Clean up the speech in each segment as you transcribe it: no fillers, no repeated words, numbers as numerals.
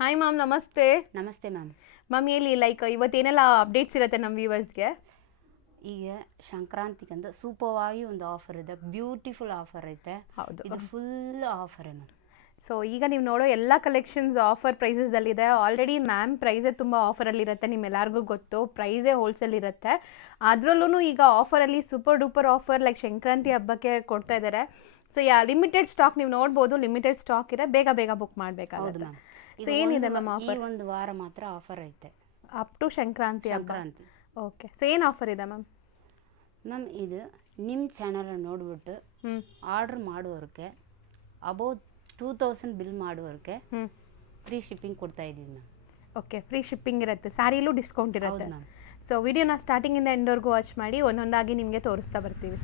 Hi ma'am, ನಮಸ್ತೆ. ನಮಸ್ತೆ ma'am. Ma'am ಹೇಳಿ, ಲೈಕ್ ಇವತ್ತೇನೆಲ್ಲ ಅಪ್ಡೇಟ್ಸ್ ಇರುತ್ತೆ ನಮ್ಮ ವ್ಯೂವರ್ಸ್ಗೆ? ಈಗ ಸಂಕ್ರಾಂತಿಗಂತ ಸೂಪರ್ವಾಗಿ ಒಂದು ಆಫರ್ ಇದೆ, ಬ್ಯೂಟಿಫುಲ್ ಆಫರ್ ಐತೆ. ಹೌದು, ಇದು ಫುಲ್ ಆಫರ್ ಮ್ಯಾಮ್. ಸೊ ಈಗ ನೀವು ನೋಡೋ ಎಲ್ಲ ಕಲೆಕ್ಷನ್ಸ್ ಆಫರ್ ಪ್ರೈಸಸಲ್ಲಿದೆ. ಆಲ್ರೆಡಿ ಮ್ಯಾಮ್ ಪ್ರೈಸೇ ತುಂಬ ಆಫರಲ್ಲಿರುತ್ತೆ, ನಿಮ್ಮೆಲ್ಲರಿಗೂ ಗೊತ್ತು. ಪ್ರೈಸೇ ಹೋಲ್ಸೇಲ್ ಇರುತ್ತೆ. ಅದರಲ್ಲೂ ಈಗ ಆಫರಲ್ಲಿ super duper offer like Sankranti ಹಬ್ಬಕ್ಕೆ ಕೊಡ್ತಾ ಇದ್ದಾರೆ. ಸೊ ಲಿಮಿಟೆಡ್ ಸ್ಟಾಕ್ ನೀವು ನೋಡ್ಬೋದು, ಲಿಮಿಟೆಡ್ ಸ್ಟಾಕ್ ಇದೆ, ಬೇಗ ಬೇಗ ಬುಕ್ ಮಾಡಬೇಕಾಗುತ್ತೆ. ಮ್ಯಾಮ್. ಸೊ ಏನಿದೆ ಮ್ಯಾಮ್ ಈ ಆಫರ್? ಒಂದು ವಾರ ಮಾತ್ರ ಆಫರ್ ಐತೆ, ಅಪ್ ಟು ಸಂಕ್ರಾಂತಿ ಹಬ್ಬ. ಓಕೆ, ಸೊ ಏನು ಆಫರ್ ಇದೆ ಮ್ಯಾಮ್? ಮ್ಯಾಮ್ ಇದು ನಿಮ್ಮ ಚಾನಲ್ ನೋಡಿಬಿಟ್ಟು ಆರ್ಡ್ರ್ ಮಾಡುವವ್ರಿಗೆ ಅಬೌವ್ 2000 ಬಿಲ್ ಮಾಡುವವ್ರಿಗೆ ಫ್ರೀ ಶಿಪ್ಪಿಂಗ್ ಕೊಡ್ತಾ ಇದ್ದೀವಿ ಮ್ಯಾಮ್. ಓಕೆ, ಫ್ರೀ ಶಿಪ್ಪಿಂಗ್ ಇರುತ್ತೆ, ಸ್ಯಾರಿಲೂ ಡಿಸ್ಕೌಂಟ್ ಇರುತ್ತೆ. ಮ್ಯಾಮ್. ಸೊ ವಿಡಿಯೋನ ಸ್ಟಾರ್ಟಿಂಗಿಂದ ಎಂಡ್ವರೆಗೂ ವಾಚ್ ಮಾಡಿ ಒಂದೊಂದಾಗಿ ನಿಮಗೆ ತೋರಿಸ್ತಾ ಬರ್ತೀವಿ.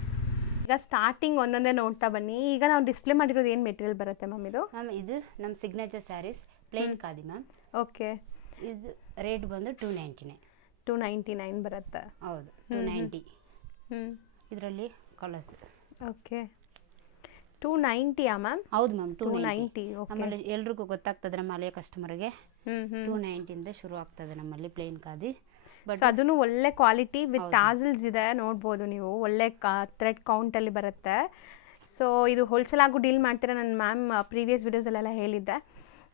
ಈಗ ಸ್ಟಾರ್ಟಿಂಗ್ ಒಂದೊಂದೇ ನೋಡ್ತಾ ಬನ್ನಿ. ಈಗ ನಾವು ಡಿಸ್ಪ್ಲೇ ಮಾಡಿರೋದು ಏನು ಮೆಟೀರಿಯಲ್ ಬರುತ್ತೆ ಮ್ಯಾಮ್ ಇದು? ಮ್ಯಾಮ್ ಇದು ನಮ್ಮ signature sarees plain khadi ma'am. Okay, ಇದು ರೇಟ್ ಬಂದು 299. 299 ಬರುತ್ತೆ. ಹೌದು, 290. ಇದರಲ್ಲಿ ಕಲರ್ಸ್. ಓಕೆ, 290ಯಾ ಮ್ಯಾಮ್? ಹೌದು ಮ್ಯಾಮ್, 290. ಓಕೆ, ಆಮೇಲೆ ಎಲ್ರಿಗೂ ಗೊತ್ತಾಗ್ತದೆ ನಮ್ಮ ಹಳೆಯ ಕಸ್ಟಮರ್ಗೆ. 290 ಶುರು ಆಗ್ತದೆ ನಮ್ಮಲ್ಲಿ ಪ್ಲೇನ್ ಖಾದಿ. ಬಟ್ ಅದನ್ನು ಒಳ್ಳೆ ಕ್ವಾಲಿಟಿ ವಿತ್ ಟಾಸಲ್ಸ್ ಇದೆ, ನೋಡ್ಬೋದು ನೀವು. ಒಳ್ಳೆ ಥ್ರೆಡ್ ಕೌಂಟಲ್ಲಿ ಬರುತ್ತೆ. ಸೊ ಇದು ಹೋಲ್ಸೇಲ್ ಆಗು ಡೀಲ್ ಮಾಡ್ತೀರಾ, ನನ್ನ ಮ್ಯಾಮ್ ಪ್ರೀವಿಯಸ್ ವಿಡಿಯೋಸಲ್ಲೆಲ್ಲ ಹೇಳಿದ್ದೆ.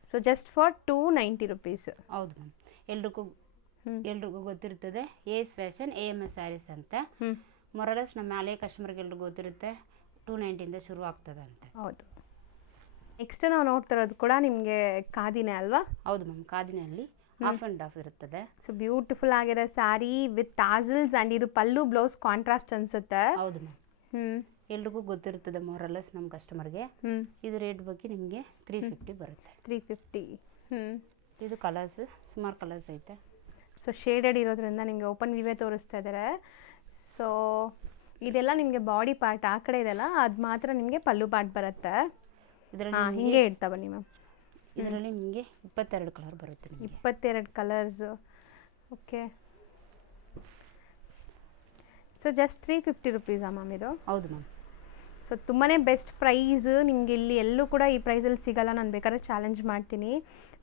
So just for 290 rupees. ಹೌದು ಮ್ಯಾಮ್, ಎಲ್ರಿಗೂ ಗೊತ್ತಿರ್ತದೆ ಏಸ್ ಫ್ಯಾಷನ್ AMS ಸ್ಯಾರೀಸ್ ಅಂತ. ಮೊರಲಸ್ ನಮ್ಮ ಹಳೆಯ ಕಸ್ಟಮರ್ಗೆ ಎಲ್ರಿಗೂ ಗೊತ್ತಿರುತ್ತೆ 290 ಶುರು ಆಗ್ತದೆ ಅಂತ. ಹೌದು. ನೆಕ್ಸ್ಟ್ ನಾವು ನೋಡ್ತಿರೋದು ಕೂಡ ನಿಮಗೆ ಖಾದಿನೇ ಅಲ್ವಾ? ಹೌದು ಮ್ಯಾಮ್, ಖಾದಿನಲ್ಲಿ ಆಫ್ ಆ್ಯಂಡ್ ಆಫ್ ಇರುತ್ತದೆ. ಸೊ ಬ್ಯೂಟಿಫುಲ್ ಆಗಿದೆ ಸ್ಯಾರಿ ವಿತ್ ಟಾಸಲ್ಸ್ ಆ್ಯಂಡ್ ಇದು ಪಲ್ಲು ಬ್ಲೌಸ್ ಕಾಂಟ್ರಾಸ್ಟ್ ಅನ್ಸುತ್ತೆ. ಹೌದು ಮ್ಯಾಮ್, ಎಲ್ರಿಗೂ ಗೊತ್ತಿರ್ತದೆ ಮೊರಲಸ್ ನಮ್ಮ ಕಸ್ಟಮರ್ಗೆ. ಇದು ರೇಟ್ ಬಗ್ಗೆ ನಿಮಗೆ 350 ಬರುತ್ತೆ. 350. ಇದು ಕಲರ್ಸ್ ಸುಮಾರು ಕಲರ್ಸ್ ಐತೆ. ಸೊ ಶೇಡೆಡ್ ಇರೋದ್ರಿಂದ ನಿಮಗೆ ಓಪನ್ ವಿವೇ ತೋರಿಸ್ತಾ ಇದ್ದಾರೆ. ಸೊ ಇದೆಲ್ಲ ನಿಮಗೆ ಬಾಡಿ ಪಾರ್ಟ್ ಆ ಕಡೆ ಇದೆಲ್ಲ, ಅದು ಮಾತ್ರ ನಿಮಗೆ ಪಲ್ಲು ಪಾರ್ಟ್ ಬರುತ್ತೆ. ಇದರಲ್ಲಿ ಹಿಂಗೆ ಇಡ್ತಾ ಬನ್ನಿ ಮ್ಯಾಮ್. ಇದರಲ್ಲಿ ನಿಮಗೆ 22 ಕಲರ್ ಬರುತ್ತೆ. 22 ಕಲರ್ಸ್. ಓಕೆ, ಸೊ ಜಸ್ಟ್ 350 ರುಪೀಸಾ ಮ್ಯಾಮ್ ಇದು? ಹೌದು ಮ್ಯಾಮ್. ಸೊ ತುಂಬಾ ಬೆಸ್ಟ್ ಪ್ರೈಸ್ ನಿಮಗೆ. ಇಲ್ಲಿ ಎಲ್ಲೂ ಕೂಡ ಈ ಪ್ರೈಸಲ್ಲಿ ಸಿಗಲ್ಲ, ನಾನು ಬೇಕಾದ್ರೆ ಚಾಲೆಂಜ್ ಮಾಡ್ತೀನಿ.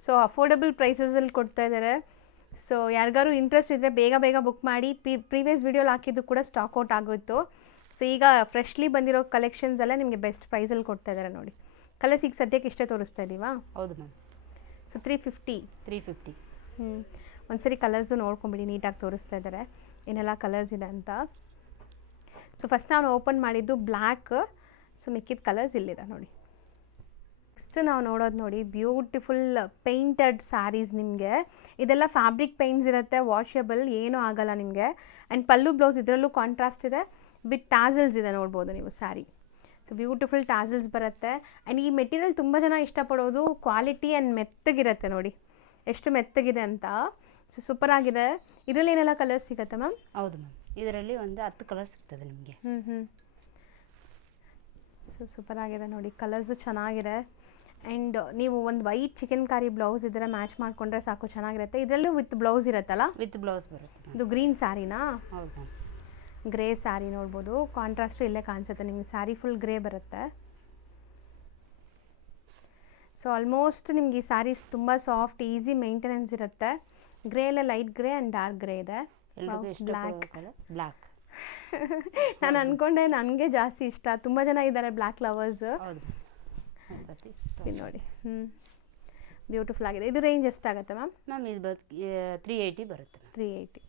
ಸೊ ಅಫೋರ್ಡಬಲ್ ಪ್ರೈಸಸಲ್ಲಿ ಕೊಡ್ತಾ ಇದ್ದಾರೆ. ಸೊ ಯಾರಿಗಾರು ಇಂಟ್ರೆಸ್ಟ್ ಇದ್ದರೆ ಬೇಗ ಬೇಗ ಬುಕ್ ಮಾಡಿ. ಪ್ರೀವಿಯಸ್ ವೀಡಿಯೋಲಿ ಹಾಕಿದ್ದು ಕೂಡ ಸ್ಟಾಕ್ ಔಟ್ ಆಗೋಯಿತು. ಸೊ ಈಗ ಫ್ರೆಶ್ಲಿ ಬಂದಿರೋ ಕಲೆಕ್ಷನ್ಸ್ ಎಲ್ಲ ನಿಮಗೆ ಬೆಸ್ಟ್ ಪ್ರೈಸಲ್ಲಿ ಕೊಡ್ತಾ ಇದ್ದಾರೆ ನೋಡಿ. ಕಲರ್ಸ್ ಈಗ ಸದ್ಯಕ್ಕೆ ಇಷ್ಟೇ ತೋರಿಸ್ತಾ ಇದ್ದೀವಾ? ಹೌದು ಮ್ಯಾಮ್. ಸೊ 350. ಒಂದ್ಸರಿ ಕಲರ್ಸು ನೋಡ್ಕೊಂಬಿಡಿ, ನೀಟಾಗಿ ತೋರಿಸ್ತಾ ಇದ್ದಾರೆ ಏನೆಲ್ಲ ಕಲರ್ಸ್ ಇದೆ ಅಂತ. ಸೊ ಫಸ್ಟ್ ನಾವು ಓಪನ್ ಮಾಡಿದ್ದು ಬ್ಲ್ಯಾಕ್. ಸೊ ಮಿಕ್ಕಿದ ಕಲರ್ಸ್ ಇಲ್ಲಿದೆ ನೋಡಿ. ನೆಕ್ಸ್ಟ್ ನಾವು ನೋಡೋದು ನೋಡಿ, ಬ್ಯೂಟಿಫುಲ್ ಪೇಂಟೆಡ್ ಸ್ಯಾರೀಸ್. ನಿಮಗೆ ಇದೆಲ್ಲ ಫ್ಯಾಬ್ರಿಕ್ ಪೇಂಟ್ಸ್ ಇರುತ್ತೆ, ವಾಷಬಲ್, ಏನೂ ಆಗಲ್ಲ ನಿಮಗೆ. ಆ್ಯಂಡ್ ಪಲ್ಲು ಬ್ಲೌಸ್ ಇದರಲ್ಲೂ ಕಾಂಟ್ರಾಸ್ಟ್ ಇದೆ, ವಿತ್ ಟಾಸಲ್ಸ್ ಇದೆ, ನೋಡ್ಬೋದು ನೀವು ಸ್ಯಾರಿ. ಸೊ ಬ್ಯೂಟಿಫುಲ್ ಟಾಸಲ್ಸ್ ಬರುತ್ತೆ. ಆ್ಯಂಡ್ ಈ ಮೆಟೀರಿಯಲ್ ತುಂಬ ಜನ ಇಷ್ಟಪಡೋದು ಕ್ವಾಲಿಟಿ ಆ್ಯಂಡ್ ಮೆತ್ತಗಿರುತ್ತೆ ನೋಡಿ, ಎಷ್ಟು ಮೆತ್ತಗಿದೆ ಅಂತ. ಸೊ ಸೂಪರ್ ಆಗಿದೆ. ಇದರಲ್ಲಿ ಏನೆಲ್ಲ ಕಲರ್ಸ್ ಸಿಗುತ್ತೆ ಮ್ಯಾಮ್? ಹೌದು ಮ್ಯಾಮ್, ಇದರಲ್ಲಿ ಒಂದು 10 ಕಲರ್ ಸಿಗ್ತದೆ ನಿಮಗೆ. ಸೊ ಸೂಪರ್ ಆಗಿದೆ ನೋಡಿ, ಕಲರ್ಸು ಚೆನ್ನಾಗಿದೆ. ಆ್ಯಂಡ್ ನೀವು ಒಂದು ವೈಟ್ ಚಿಕನ್ ಕಾರಿ ಬ್ಲೌಸ್ ಇದರ ಮ್ಯಾಚ್ ಮಾಡಿಕೊಂಡ್ರೆ ಸಾಕು, ಚೆನ್ನಾಗಿರುತ್ತೆ. ಇದರಲ್ಲೂ ವಿತ್ ಬ್ಲೌಸ್ ಇರುತ್ತಲ್ಲ? ವಿತ್ ಬ್ಲೌಸ್ ಬರುತ್ತೆ. ಇದು ಗ್ರೀನ್ ಸ್ಯಾರಿನಾ? ಹೌದು ಮ್ಯಾಮ್. ಗ್ರೇ ಸ್ಯಾರಿ ನೋಡ್ಬೋದು, ಕಾಂಟ್ರಾಸ್ಟು ಇಲ್ಲೇ ಕಾಣಿಸುತ್ತೆ ನಿಮಗೆ. ಸ್ಯಾರಿ ಫುಲ್ ಗ್ರೇ ಬರುತ್ತೆ. ಸೊ ಆಲ್ಮೋಸ್ಟ್ ನಿಮ್ಗೆ ಈ ಸ್ಯಾರೀಸ್ ತುಂಬ ಸಾಫ್ಟ್, ಈಸಿ ಮೇಂಟೆನೆನ್ಸ್ ಇರುತ್ತೆ. ಗ್ರೇ ಎಲ್ಲ light grey and dark grey ಇದೆ. ಬ್ಲ್ಯಾಕ್ ನಾನು ಅಂದ್ಕೊಂಡೆ ನನಗೆ ಜಾಸ್ತಿ ಇಷ್ಟ, ತುಂಬ ಜನ ಇದ್ದಾರೆ ಬ್ಲ್ಯಾಕ್ ಲವರ್ಸ್. ನೋಡಿ, ಬ್ಯೂಟಿಫುಲ್ ಆಗಿದೆ. ಇದು ರೇಂಜ್ ಎಷ್ಟಾಗುತ್ತೆ ಮ್ಯಾಮ್? ಮ್ಯಾಮ್ ಇದು 380 ಬರುತ್ತೆ. 380.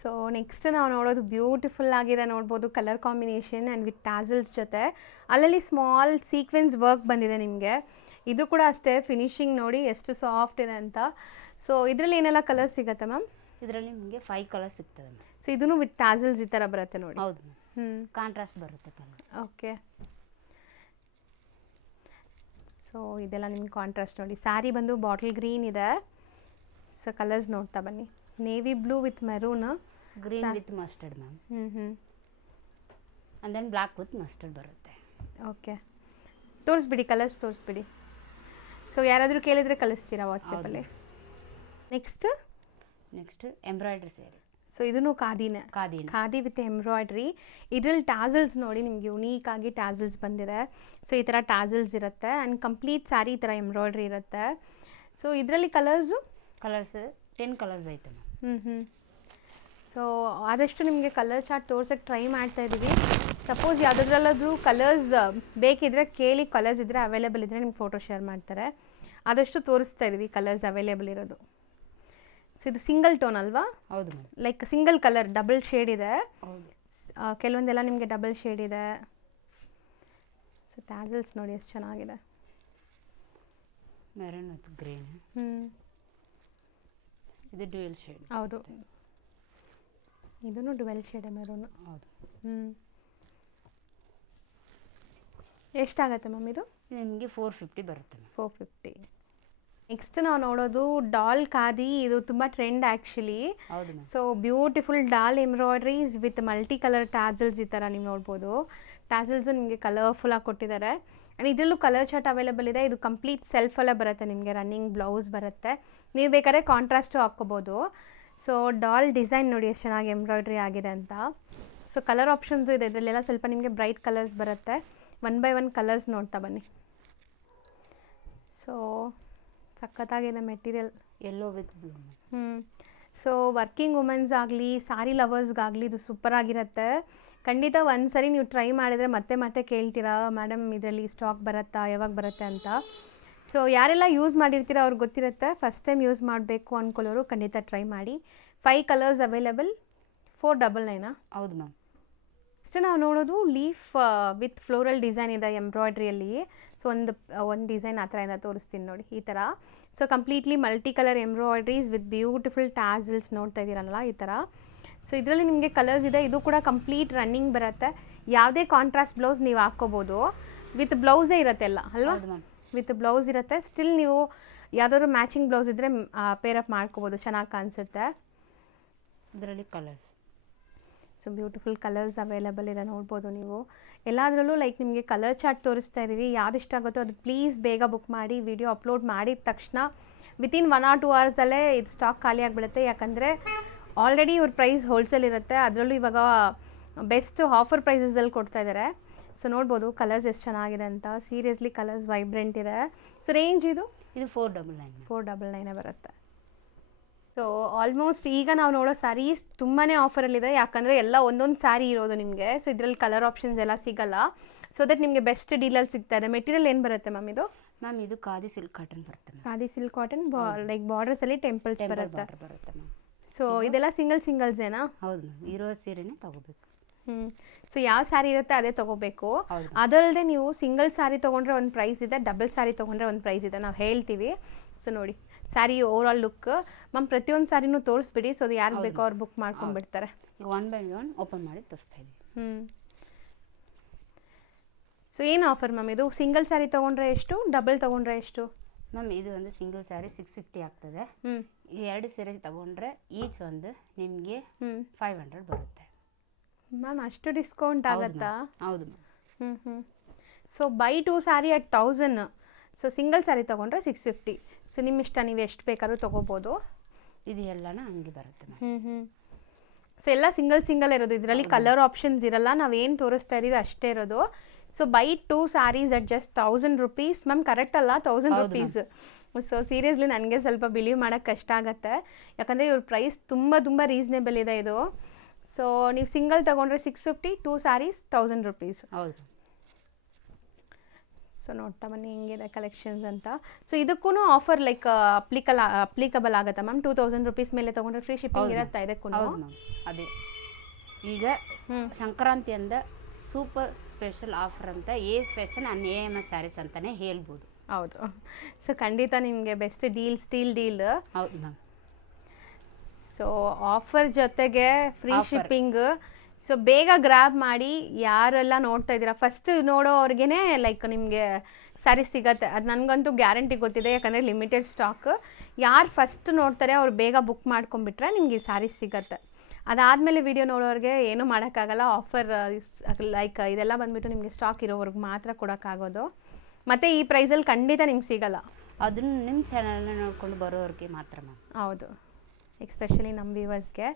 ಸೊ ನೆಕ್ಸ್ಟ್ ನಾವು ನೋಡೋದು ಬ್ಯೂಟಿಫುಲ್ ಆಗಿದೆ, ನೋಡ್ಬೋದು colour combination and with tassels ಜೊತೆ. ಅಲ್ಲಲ್ಲಿ ಸ್ಮಾಲ್ ಸೀಕ್ವೆನ್ಸ್ ವರ್ಕ್ ಬಂದಿದೆ ನಿಮಗೆ. ಇದು ಕೂಡ ಅಷ್ಟೇ, ಫಿನಿಶಿಂಗ್ ನೋಡಿ ಎಷ್ಟು ಸಾಫ್ಟ್ ಇದೆ ಅಂತ. ಸೊ ಇದರಲ್ಲಿ ಏನೆಲ್ಲ ಕಲರ್ಸ್ ಸಿಗುತ್ತೆ ಮ್ಯಾಮ್? ಇದರಲ್ಲಿ ನಿಮಗೆ 5 ಕಲರ್ ಸಿಗ್ತದೆ ಮ್ಯಾಮ್. ಸೊ ಇದೂ ವಿತ್ ಟಾಸಲ್ಸ್ ಈ ಥರ ಬರುತ್ತೆ ನೋಡಿ. ಹೌದು ಮ್ಯಾಮ್, ಕಾಂಟ್ರಾಸ್ಟ್ ಬರುತ್ತೆ ಕಲರ್. ಓಕೆ, ಸೊ ಇದೆಲ್ಲ ನಿಮ್ಗೆ ಕಾಂಟ್ರಾಸ್ಟ್ ನೋಡಿ. ಸ್ಯಾರಿ ಬಂದು ಬಾಟಲ್ ಗ್ರೀನ್ ಇದೆ. ಸೊ ಕಲರ್ಸ್ ನೋಡ್ತಾ ಬನ್ನಿ. Navy blue with maroon, green with mustard ma'am. And then black with mustard ಬರುತ್ತೆ. ಓಕೆ, ತೋರಿಸ್ಬಿಡಿ, ಕಲರ್ಸ್ ತೋರಿಸ್ಬಿಡಿ. ಸೊ ಯಾರಾದರೂ ಕೇಳಿದರೆ ಕಳಿಸ್ತೀರಾ ವಾಟ್ಸಪ್ಪಲ್ಲಿ? Next embroidery saree. ಸೊ ಇದೂ ಖಾದಿನೇ, ಖಾದಿನ. Khadi with embroidery. ಇದರಲ್ಲಿ ಟ್ಯಾಸಲ್ಸ್ ನೋಡಿ ನಿಮ್ಗೆ ಯುನೀಕಾಗಿ ಟ್ಯಾಸಲ್ಸ್ ಬಂದಿದೆ. ಸೊ ಈ ಥರ ಟ್ಯಾಸಲ್ಸ್ ಇರುತ್ತೆ ಆ್ಯಂಡ್ ಕಂಪ್ಲೀಟ್ ಸ್ಯಾರಿ ಈ ಥರ ಎಂಬ್ರಾಯ್ಡ್ರಿ ಇರುತ್ತೆ. ಸೊ ಇದರಲ್ಲಿ ಕಲರ್ಸು 10 ಕಲರ್ಸ್ ಐತೆ ಮ್ಯಾಮ್. ಸೊ ಆದಷ್ಟು ನಿಮಗೆ ಕಲರ್ ಚಾರ್ಟ್ ತೋರ್ಸೋಕ್ಕೆ ಟ್ರೈ ಮಾಡ್ತಾ ಇದ್ದೀವಿ. ಸಪೋಸ್ ಯಾವುದಾದ್ರಲ್ಲಾದರೂ ಕಲರ್ಸ್ ಬೇಕಿದ್ದರೆ ಕೇಳಿ, ಕಲರ್ಸ್ ಇದ್ದರೆ ಅವೈಲೇಬಲ್ ಇದ್ದರೆ ನಿಮ್ಗೆ ಫೋಟೋ ಶೇರ್ ಮಾಡ್ತಾರೆ. ಆದಷ್ಟು ತೋರಿಸ್ತಾ ಇದ್ದೀವಿ ಕಲರ್ಸ್ ಅವೈಲೇಬಲ್ ಇರೋದು. ಸೊ ಇದು ಸಿಂಗಲ್ ಟೋನ್ ಅಲ್ವಾ? ಹೌದು ma'am. Like single colour double shade ಇದೆ. ಹೌದು. ಕೆಲವೊಂದೆಲ್ಲ ನಿಮಗೆ ಡಬಲ್ ಶೇಡ್ ಇದೆ. ಸೊ ಟ್ಯಾಸಲ್ಸ್ ನೋಡಿ ಎಷ್ಟು ಚೆನ್ನಾಗಿದೆ. Maroon with green. ಇದು ಡ್ಯುಯಲ್ ಶೇಡ್. ಹೌದು, ಇದೂ ಡ್ಯುವೆಲ್ ಶೇಡ್ ಮೆರೂನು. ಹೌದು. ಎಷ್ಟಾಗತ್ತೆ ಮ್ಯಾಮ್ ಇದು? ನಿಮಗೆ 450 ಬರುತ್ತೆ ಮ್ಯಾಮ್. 450. ನೆಕ್ಸ್ಟ್ ನಾವು ನೋಡೋದು ಡಾಲ್ ಖಾದಿ. ಇದು ತುಂಬ ಟ್ರೆಂಡ್ ಆ್ಯಕ್ಚುಲಿ. ಹೌದು ಮ್ಯಾಮ್. ಸೊ ಬ್ಯೂಟಿಫುಲ್ ಡಾಲ್ embroideries with multi colour tassels ಈ ಥರ ನೀವು ನೋಡ್ಬೋದು. ಟ್ಯಾಸಲ್ಸು ನಿಮಗೆ ಕಲರ್ಫುಲ್ಲಾಗಿ ಕೊಟ್ಟಿದ್ದಾರೆ. ಆ್ಯಂಡ್ ಇದರಲ್ಲೂ ಕಲರ್ ಚಾರ್ಟ್ ಅವೈಲೇಬಲ್ ಇದೆ. ಇದು ಕಂಪ್ಲೀಟ್ ಸೆಲ್ಫಲ್ಲೇ ಬರುತ್ತೆ, ನಿಮಗೆ ರನ್ನಿಂಗ್ ಬ್ಲೌಸ್ ಬರುತ್ತೆ. ನೀವು ಬೇಕಾದ್ರೆ ಕಾಂಟ್ರಾಸ್ಟು ಹಾಕ್ಕೋಬೋದು. ಸೊ ಡಾಲ್ ಡಿಸೈನ್ ನೋಡಿ ಎಷ್ಟು ಚೆನ್ನಾಗಿ ಎಂಬ್ರಾಯ್ಡ್ರಿ ಆಗಿದೆ ಅಂತ. ಸೊ ಕಲರ್ ಆಪ್ಷನ್ಸು ಇದೆ ಇದರಲ್ಲೆಲ್ಲ. ಸ್ವಲ್ಪ ನಿಮಗೆ ಬ್ರೈಟ್ ಕಲರ್ಸ್ ಬರುತ್ತೆ. 1 by 1 ಕಲರ್ಸ್ ನೋಡ್ತಾ ಬನ್ನಿ. ಸೊ ಸಖತ್ತಾಗಿದೆ material. Yellow with blue. So working womens ಆಗಲಿ ಸಾರಿ ಲವರ್ಸ್ಗಾಗಲಿ ಇದು ಸೂಪರಾಗಿರುತ್ತೆ. ಖಂಡಿತ ಒಂದು ಸರಿ ನೀವು ಟ್ರೈ ಮಾಡಿದರೆ ಮತ್ತೆ ಮತ್ತೆ ಕೇಳ್ತೀರಾ, ಮೇಡಮ್ ಇದರಲ್ಲಿ ಸ್ಟಾಕ್ ಬರುತ್ತಾ, ಯಾವಾಗ ಬರುತ್ತೆ ಅಂತ. ಸೊ ಯಾರೆಲ್ಲ ಯೂಸ್ ಮಾಡಿರ್ತೀರ ಅವ್ರಿಗೆ ಗೊತ್ತಿರುತ್ತೆ. ಫಸ್ಟ್ ಟೈಮ್ ಯೂಸ್ ಮಾಡಬೇಕು ಅಂದ್ಕೊಳ್ಳೋರು ಖಂಡಿತ ಟ್ರೈ ಮಾಡಿ. 5 ಕಲರ್ಸ್ ಅವೈಲೇಬಲ್. 499. ಹೌದು ಮ್ಯಾಮ್. ನೆಕ್ಸ್ಟ್ ನಾವು ನೋಡೋದು ಲೀಫ್ ವಿತ್ ಫ್ಲೋರಲ್ ಡಿಸೈನ್ ಇದೆ ಎಂಬ್ರಾಯ್ಡ್ರಿಯಲ್ಲಿ. ಸೊ ಒಂದು ಡಿಸೈನ್ ಆ ಥರ ತೋರಿಸ್ತೀನಿ ನೋಡಿ ಈ ಥರ. So completely multi colour embroideries with beautiful tassels ನೋಡ್ತಾ ಇದ್ದೀರಲ್ಲ ಈ ಥರ. ಸೊ ಇದರಲ್ಲಿ ನಿಮಗೆ ಕಲರ್ಸ್ ಇದೆ. ಇದು ಕೂಡ ಕಂಪ್ಲೀಟ್ ರನ್ನಿಂಗ್ ಬರುತ್ತೆ. ಯಾವುದೇ ಕಾಂಟ್ರಾಸ್ಟ್ ಬ್ಲೌಸ್ ನೀವು ಹಾಕ್ಕೋಬೋದು. ವಿತ್ ಬ್ಲೌಸೇ ಇರುತ್ತೆ ಎಲ್ಲ ಅಲ್ವಾ? ವಿತ್ ಬ್ಲೌಸ್ ಇರುತ್ತೆ. ಸ್ಟಿಲ್ ನೀವು ಯಾವುದಾದ್ರು ಮ್ಯಾಚಿಂಗ್ ಬ್ಲೌಸ್ ಇದ್ದರೆ ಪೇರಪ್ ಮಾಡ್ಕೋಬೋದು, ಚೆನ್ನಾಗಿ ಕಾಣಿಸುತ್ತೆ. ಇದರಲ್ಲಿ colours. So beautiful colours available ಇದೆ ನೋಡ್ಬೋದು ನೀವು. ಎಲ್ಲದರಲ್ಲೂ ಲೈಕ್ ನಿಮಗೆ ಕಲರ್ ಚಾರ್ಟ್ ತೋರಿಸ್ತಾ ಇದ್ದೀವಿ. ಯಾವ್ದು ಇಷ್ಟ ಆಗುತ್ತೋ ಅದು ಪ್ಲೀಸ್ ಬೇಗ ಬುಕ್ ಮಾಡಿ. ವಿಡಿಯೋ ಅಪ್ಲೋಡ್ ಮಾಡಿದ ತಕ್ಷಣ ವಿತಿನ್ 1 or 2 ಅವರ್ಸಲ್ಲೇ ಇದು ಸ್ಟಾಕ್ ಖಾಲಿ ಆಗಿಬಿಡುತ್ತೆ. ಯಾಕಂದರೆ ಆಲ್ರೆಡಿ ಇವ್ರ ಪ್ರೈಸ್ ಹೋಲ್ಸೇಲ್ ಇರುತ್ತೆ. ಅದರಲ್ಲೂ ಇವಾಗ ಬೆಸ್ಟ್ ಆಫರ್ ಪ್ರೈಸಸಲ್ಲಿ ಕೊಡ್ತಾ ಇದ್ದಾರೆ. ಸೊ ನೋಡ್ಬೋದು ಕಲರ್ಸ್ ಎಷ್ಟು ಚೆನ್ನಾಗಿದೆ ಅಂತ. ಸೀರಿಯಸ್ಲಿ ಕಲರ್ಸ್ ವೈಬ್ರೆಂಟ್ ಇದೆ. ಸೊ ರೇಂಜ್ ಇದು 499. 499 ಬರುತ್ತೆ. ಸೊ ಆಲ್ಮೋಸ್ಟ್ ಈಗ ನಾವು ನೋಡೋ ಸ್ಯಾರೀಸ್ ತುಂಬಾ ಆಫರಲ್ಲಿದೆ. ಯಾಕಂದರೆ ಎಲ್ಲ ಒಂದೊಂದು ಸ್ಯಾರಿ ಇರೋದು ನಿಮಗೆ. ಸೊ ಇದರಲ್ಲಿ ಕಲರ್ ಆಪ್ಷನ್ಸ್ ಎಲ್ಲ ಸಿಗಲ್ಲ. ಸೊ ದಟ್ ನಿಮಗೆ ಬೆಸ್ಟ್ ಡೀಲಲ್ಲಿ ಸಿಗ್ತಾ ಇದೆ. ಮೆಟೀರಿಯಲ್ ಏನು ಬರುತ್ತೆ ಮ್ಯಾಮ್ ಇದು? ಮ್ಯಾಮ್ ಇದು ಖಾದಿ ಸಿಲ್ಕ್ ಕಾಟನ್ ಬರುತ್ತೆ. ಖಾದಿ ಸಿಲ್ಕ್ ಕಾಟನ್ ಲೈಕ್ ಬಾರ್ಡರ್ಸಲ್ಲಿ ಟೆಂಪಲ್ಸ್ ಬರುತ್ತೆ. ಮ್ಯಾಮ್. ಸೊ ಇದೆಲ್ಲ ಸಿಂಗಲ್ಸೇನಾ? ಹೌದು ಮ್ಯಾಮ್. ಇರೋ ಸೀರೆನೇ ತಗೋಬೇಕು. ಸೊ ಯಾವ ಸ್ಯಾರಿ ಇರುತ್ತೆ ಅದೇ ತೊಗೋಬೇಕು. ಅದಲ್ಲದೆ ನೀವು ಸಿಂಗಲ್ ಸ್ಯಾರಿ ತೊಗೊಂಡ್ರೆ ಒಂದು ಪ್ರೈಸ್ ಇದೆ, ಡಬಲ್ ಸ್ಯಾರಿ ತೊಗೊಂಡ್ರೆ ಒಂದು ಪ್ರೈಸ್ ಇದೆ, ನಾವು ಹೇಳ್ತೀವಿ. ಸೊ ನೋಡಿ sari over all look ma'am ಪ್ರತಿಯೊಂದು ಸ್ಯಾರಿನೂ ತೋರಿಸ್ಬಿಡಿ. ಸೊ ಅದು ಯಾರು ಬೇಕೋ ಅವ್ರು ಬುಕ್ ಮಾಡ್ಕೊಂಡ್ಬಿಡ್ತಾರೆ. 1 by 1 ಓಪನ್ ಮಾಡಿ ತೋರಿಸ್ತಾ ಇದ್ದೀವಿ. ಸೊ ಏನು ಆಫರ್ ಮ್ಯಾಮ್ ಇದು? ಸಿಂಗಲ್ ಸ್ಯಾರಿ ತೊಗೊಂಡ್ರೆ ಎಷ್ಟು, ಡಬಲ್ ತೊಗೊಂಡ್ರೆ ಎಷ್ಟು? ಮ್ಯಾಮ್ ಇದು ಒಂದು ಸಿಂಗಲ್ ಸ್ಯಾರಿ 650 ಆಗ್ತದೆ. ಈ 2 ಸೀರೆ ತೊಗೊಂಡ್ರೆ ಈಚ್ ಒಂದು ನಿಮಗೆ 500 ಬರುತ್ತೆ. ಮ್ಯಾಮ್ ಅಷ್ಟು ಡಿಸ್ಕೌಂಟ್ ಆಗುತ್ತಾ? ಹೌದು ma'am. So buy 2 sari at 1000. So single sari ತೊಗೊಂಡ್ರೆ 650. ಸೊ ನಿಮ್ಮ ಇಷ್ಟ, ನೀವು ಎಷ್ಟು ಬೇಕಾದ್ರೂ ತೊಗೋಬೋದು. ಇದು ಎಲ್ಲನ ಹಂಗೆ ಬರುತ್ತೆ ಮ್ಯಾಮ್. ಸೊ ಎಲ್ಲ ಸಿಂಗಲ್ ಇರೋದು. ಇದರಲ್ಲಿ ಕಲರ್ ಆಪ್ಷನ್ಸ್ ಇರಲ್ಲ. ನಾವೇನು ತೋರಿಸ್ತಾ ಇದ್ದೀವಿ ಅಷ್ಟೇ ಇರೋದು. So buy 2 saris at just 1000 rupees. Ma'am correct ಅಲ್ಲ? 1000 rupees. ಸೊ ಸೀರಿಯಸ್ಲಿ ನನಗೆ ಸ್ವಲ್ಪ ಬಿಲೀವ್ ಮಾಡೋಕ್ಕೆ ಕಷ್ಟ ಆಗುತ್ತೆ. ಯಾಕಂದರೆ ಇವ್ರ ಪ್ರೈಸ್ ತುಂಬ ರೀಸನೇಬಲ್ ಇದೆ ಇದು. ಸೊ ನೀವು ಸಿಂಗಲ್ ತೊಗೊಂಡ್ರೆ 650, 2 ಸ್ಯಾರೀಸ್ 1000 rupees. ಹೌದು. ಸೊ ನೋಡ್ತಾ ಬನ್ನಿ ಹೆಂಗಿದೆ ಕಲೆಕ್ಷನ್ಸ್ ಅಂತ. ಸೊ ಇದಕ್ಕೂ ಆಫರ್ ಲೈಕ್ ಅಪ್ಲಿಕಬಲ್ ಆಗುತ್ತಾ ಮ್ಯಾಮ್? 2000 rupees ಮೇಲೆ ತೊಗೊಂಡ್ರೆ ಫ್ರೀ ಶಿಪ್ಪಿಂಗ್ ಇರುತ್ತಾ ಇದಕ್ಕೂ? ಹೌದು ಮ್ಯಾಮ್. ಅದೇ ಈಗ ಸಂಕ್ರಾಂತಿಯಿಂದ ಸೂಪರ್ ಸ್ಪೆಷಲ್ ಆಫರ್ ಅಂತ ಸ್ಪೆಷಲ್ ಆ್ಯಂಡ್ AMS ಸ್ಯಾರೀಸ್ ಅಂತಲೇ ಹೇಳ್ಬೋದು. ಹೌದು. ಸೊ ಖಂಡಿತ ನಿಮಗೆ ಬೆಸ್ಟ್ ಡೀಲ್, ಸ್ಟೀಲ್ ಡೀಲ್. ಹೌದು ಮ್ಯಾಮ್. ಸೊ ಆಫರ್ ಜೊತೆಗೆ ಫ್ರೀ ಶಿಪ್ಪಿಂಗ್. ಸೊ ಬೇಗ ಗ್ರ್ಯಾಬ್ ಮಾಡಿ. ಯಾರೆಲ್ಲ ನೋಡ್ತಾ ಇದ್ದೀರಾ ಫಸ್ಟ್ ನೋಡೋವ್ರಿಗೇ ಲೈಕ್ ನಿಮಗೆ ಸ್ಯಾರಿ ಸಿಗತ್ತೆ. ಅದು ನನಗಂತೂ ಗ್ಯಾರಂಟಿ ಗೊತ್ತಿದೆ. ಯಾಕಂದರೆ ಲಿಮಿಟೆಡ್ ಸ್ಟಾಕ್. ಯಾರು ಫಸ್ಟ್ ನೋಡ್ತಾರೆ ಅವ್ರು ಬೇಗ ಬುಕ್ ಮಾಡ್ಕೊಂಬಿಟ್ರೆ ನಿಮಗೆ ಈ ಸ್ಯಾರಿ ಸಿಗತ್ತೆ. ಅದಾದಮೇಲೆ ವಿಡಿಯೋ ನೋಡೋರಿಗೆ ಏನೂ ಮಾಡೋಕ್ಕಾಗಲ್ಲ. ಆಫರ್ ಲೈಕ್ ಇದೆಲ್ಲ ಬಂದುಬಿಟ್ಟು ನಿಮಗೆ ಸ್ಟಾಕ್ ಇರೋವ್ರಿಗೆ ಮಾತ್ರ ಕೊಡೋಕ್ಕಾಗೋದು. ಮತ್ತು ಈ ಪ್ರೈಸಲ್ಲಿ ಖಂಡಿತ ನಿಮ್ಗೆ ಸಿಗಲ್ಲ. ಅದನ್ನು ನಿಮ್ಮ ಚಾನಲ್ನ ನೋಡ್ಕೊಂಡು ಬರೋರಿಗೆ ಮಾತ್ರ ಮ್ಯಾಮ್. ಹೌದು, ಎಸ್ಪೆಷಲಿ ನಮ್ಮ ವ್ಯೂವರ್ಸ್ಗೆ.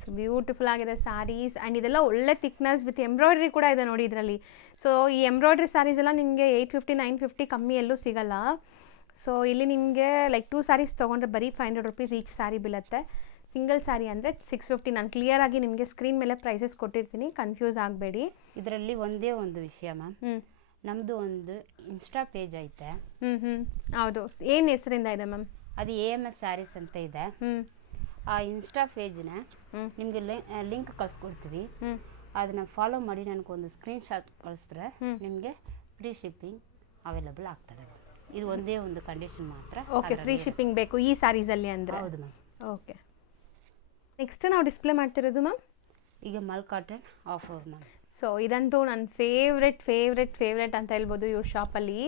ಸೊ ಬ್ಯೂಟಿಫುಲ್ ಆಗಿದೆ ಸ್ಯಾರೀಸ್ ಆ್ಯಂಡ್ ಇದೆಲ್ಲ ಒಳ್ಳೆ ಥಿಕ್ನೆಸ್ ವಿತ್ ಎಂಬ್ರಾಯ್ಡ್ರಿ ಕೂಡ ಇದೆ ನೋಡಿ ಇದರಲ್ಲಿ. ಸೊ ಈ ಎಂಬ್ರಾಯ್ಡ್ರಿ ಸ್ಯಾರೀಸ್ ಎಲ್ಲ ನಿಮಗೆ 850 950 ಕಮ್ಮಿ ಎಲ್ಲೂ ಸಿಗಲ್ಲ. ಸೊ ಇಲ್ಲಿ ನಿಮಗೆ ಲೈಕ್ 2 ಸ್ಯಾರೀಸ್ ತೊಗೊಂಡ್ರೆ ಬರೀ 500 ರುಪೀಸ್ ಈಚ್ ಸ್ಯಾರಿ ಬೀಳುತ್ತೆ. ಸಿಂಗಲ್ ಸ್ಯಾರಿ ಅಂದರೆ 650. ನಾನು ಕ್ಲಿಯರಾಗಿ ನಿಮಗೆ ಸ್ಕ್ರೀನ್ ಮೇಲೆ ಪ್ರೈಸಸ್ ಕೊಟ್ಟಿರ್ತೀನಿ, ಕನ್ಫ್ಯೂಸ್ ಆಗಬೇಡಿ. ಇದರಲ್ಲಿ ಒಂದೇ ಒಂದು ವಿಷಯ ಮ್ಯಾಮ್, ನಮ್ಮದು ಒಂದು ಇನ್ಸ್ಟಾ ಪೇಜ್ ಐತೆ. ಹೌದು. ಏನು ಹೆಸರಿಂದ ಇದೆ ಮ್ಯಾಮ್? ಅದು AMS ಸ್ಯಾರೀಸ್ ಅಂತ ಇದೆ. ಆ ಇನ್ಸ್ಟಾ ಪೇಜ್ನ ನಿಮಗೆ ಲಿಂಕ್ ಕಳಿಸ್ಕೊಡ್ತೀವಿ. ಅದನ್ನ ಫಾಲೋ ಮಾಡಿ ನನಗೊಂದು ಸ್ಕ್ರೀನ್ಶಾಟ್ ಕಳಿಸಿದ್ರೆ ನಿಮಗೆ ಫ್ರೀ ಶಿಪ್ಪಿಂಗ್ ಅವೈಲಬಲ್ ಆಗ್ತದೆ. ಇದು ಒಂದೇ ಒಂದು ಕಂಡೀಷನ್ ಮಾತ್ರ. ಓಕೆ, ಫ್ರೀ ಶಿಪ್ಪಿಂಗ್ ಬೇಕು ಈ ಸ್ಯಾರೀಸಲ್ಲಿ ಅಂದರೆ? ಹೌದು ಮ್ಯಾಮ್. ಓಕೆ, ನೆಕ್ಸ್ಟ್ ನಾವು ಡಿಸ್ಪ್ಲೇ ಮಾಡ್ತಿರೋದು ಮ್ಯಾಮ್ ಈಗ ಮಲ್ ಕಾಟನ್ ಆಫರ್ ಮ್ಯಾಮ್. ಸೊ ಇದಂತೂ ನನ್ನ ಫೇವ್ರೆಟ್ ಅಂತ ಹೇಳ್ಬೋದು ಇವ್ರ ಶಾಪಲ್ಲಿ.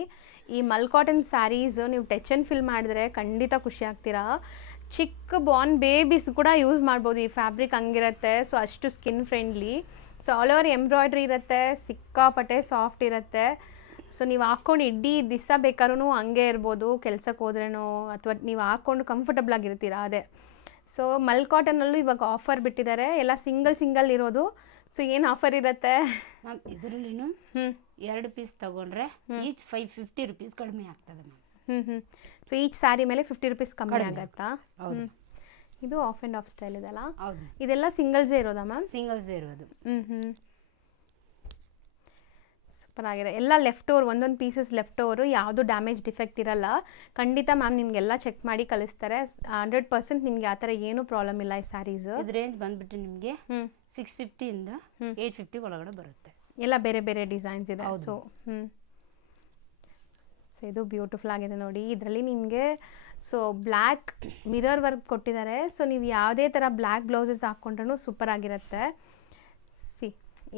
ಈ ಮಲ್ ಕಾಟನ್ ಸ್ಯಾರೀಸು ನೀವು ಟಚ್ ಆ್ಯಂಡ್ ಫೀಲ್ ಮಾಡಿದ್ರೆ ಖಂಡಿತ ಖುಷಿ ಆಗ್ತೀರಾ. ಚಿಕ್ಕ ಬಾರ್ನ್ ಬೇಬೀಸ್ ಕೂಡ ಯೂಸ್ ಮಾಡ್ಬೋದು. ಈ ಫ್ಯಾಬ್ರಿಕ್ ಹಂಗಿರುತ್ತೆ. ಸೊ ಅಷ್ಟು skin friendly. So all over embroidery ಇರುತ್ತೆ, ಸಿಕ್ಕಾಪಟ್ಟೆ ಸಾಫ್ಟ್ ಇರುತ್ತೆ. ಸೊ ನೀವು ಹಾಕ್ಕೊಂಡು ಇಡೀ ದಿವಸ ಬೇಕಾದ್ರೂ ಹಂಗೆ ಇರ್ಬೋದು, ಕೆಲ್ಸಕ್ಕೆ ಹೋದ್ರೇನೋ ಅಥವಾ ನೀವು ಹಾಕ್ಕೊಂಡು ಕಂಫರ್ಟಬಲ್ ಆಗಿರ್ತೀರಾ ಅದೇ. ಸೊ ಮಲ್ ಕಾಟನಲ್ಲೂ ಇವಾಗ ಆಫರ್ ಬಿಟ್ಟಿದ್ದಾರೆ, ಎಲ್ಲ ಸಿಂಗಲ್ ಇರೋದು. ಸೊ ಏನು ಆಫರ್ ಇರುತ್ತೆ ಮ್ಯಾಮ್? ಇದರಲ್ಲಿನೂ 2 ಪೀಸ್ ತೊಗೊಂಡ್ರೆ ಈಚ್ 550 ರುಪೀಸ್ ಕಡಿಮೆ ಆಗ್ತದೆ ಮ್ಯಾಮ್. ಸೊ ಈಚ್ ಸ್ಯಾರಿ ಮೇಲೆ 50 ರುಪೀಸ್ ಕಮ್ಮಿ ಕಡಿಮೆ ಆಗುತ್ತಾ? ಇದು ಆಫ್ ಆ್ಯಂಡ್ ಆಫ್ ಸ್ಟೈಲ್ ಇದೆಲ್ಲ. ಹೌದು, ಇದೆಲ್ಲ ಸಿಂಗಲ್ಸೇ ಇರೋದಾ ಮ್ಯಾಮ್? ಸಿಂಗಲ್ಸೇ ಇರೋದು. ಸೂಪರ್ ಆಗಿದೆ. ಎಲ್ಲ ಲೆಫ್ಟ್ ಓವರ್, ಒಂದೊಂದು ಪೀಸಸ್ ಲೆಫ್ಟ್ ಓವರು, ಯಾವುದು ಡ್ಯಾಮೇಜ್ ಡಿಫೆಕ್ಟ್ ಇರಲ್ಲ. ಖಂಡಿತ ಮ್ಯಾಮ್ ನಿಮಗೆಲ್ಲ ಚೆಕ್ ಮಾಡಿ ಕಳಿಸ್ತಾರೆ. 100% ನಿಮಗೆ ಆ ಥರ ಏನೂ ಪ್ರಾಬ್ಲಮ್ ಇಲ್ಲ ಈ ಸ್ಯಾರೀಸ್. ಇದು ರೇಂಜ್ ಬಂದ್ಬಿಟ್ಟು ನಿಮಗೆ 650 ಇಂದ 850 ಒಳಗಡೆ ಬರುತ್ತೆ. ಎಲ್ಲ ಬೇರೆ ಬೇರೆ ಡಿಸೈನ್ಸ್ ಇದೆ. ಸೊ ಇದು ಬ್ಯೂಟಿಫುಲ್ ಆಗಿದೆ ನೋಡಿ. ಇದರಲ್ಲಿ ನಿಮಗೆ ಸೊ ಬ್ಲ್ಯಾಕ್ ಮಿರರ್ ವರ್ಕ್ ಕೊಟ್ಟಿದ್ದಾರೆ. ಸೊ ನೀವು ಯಾವುದೇ ಥರ ಬ್ಲ್ಯಾಕ್ ಬ್ಲೌಸಸ್ ಹಾಕ್ಕೊಂಡ್ರೂ ಸೂಪರ್ ಆಗಿರುತ್ತೆ.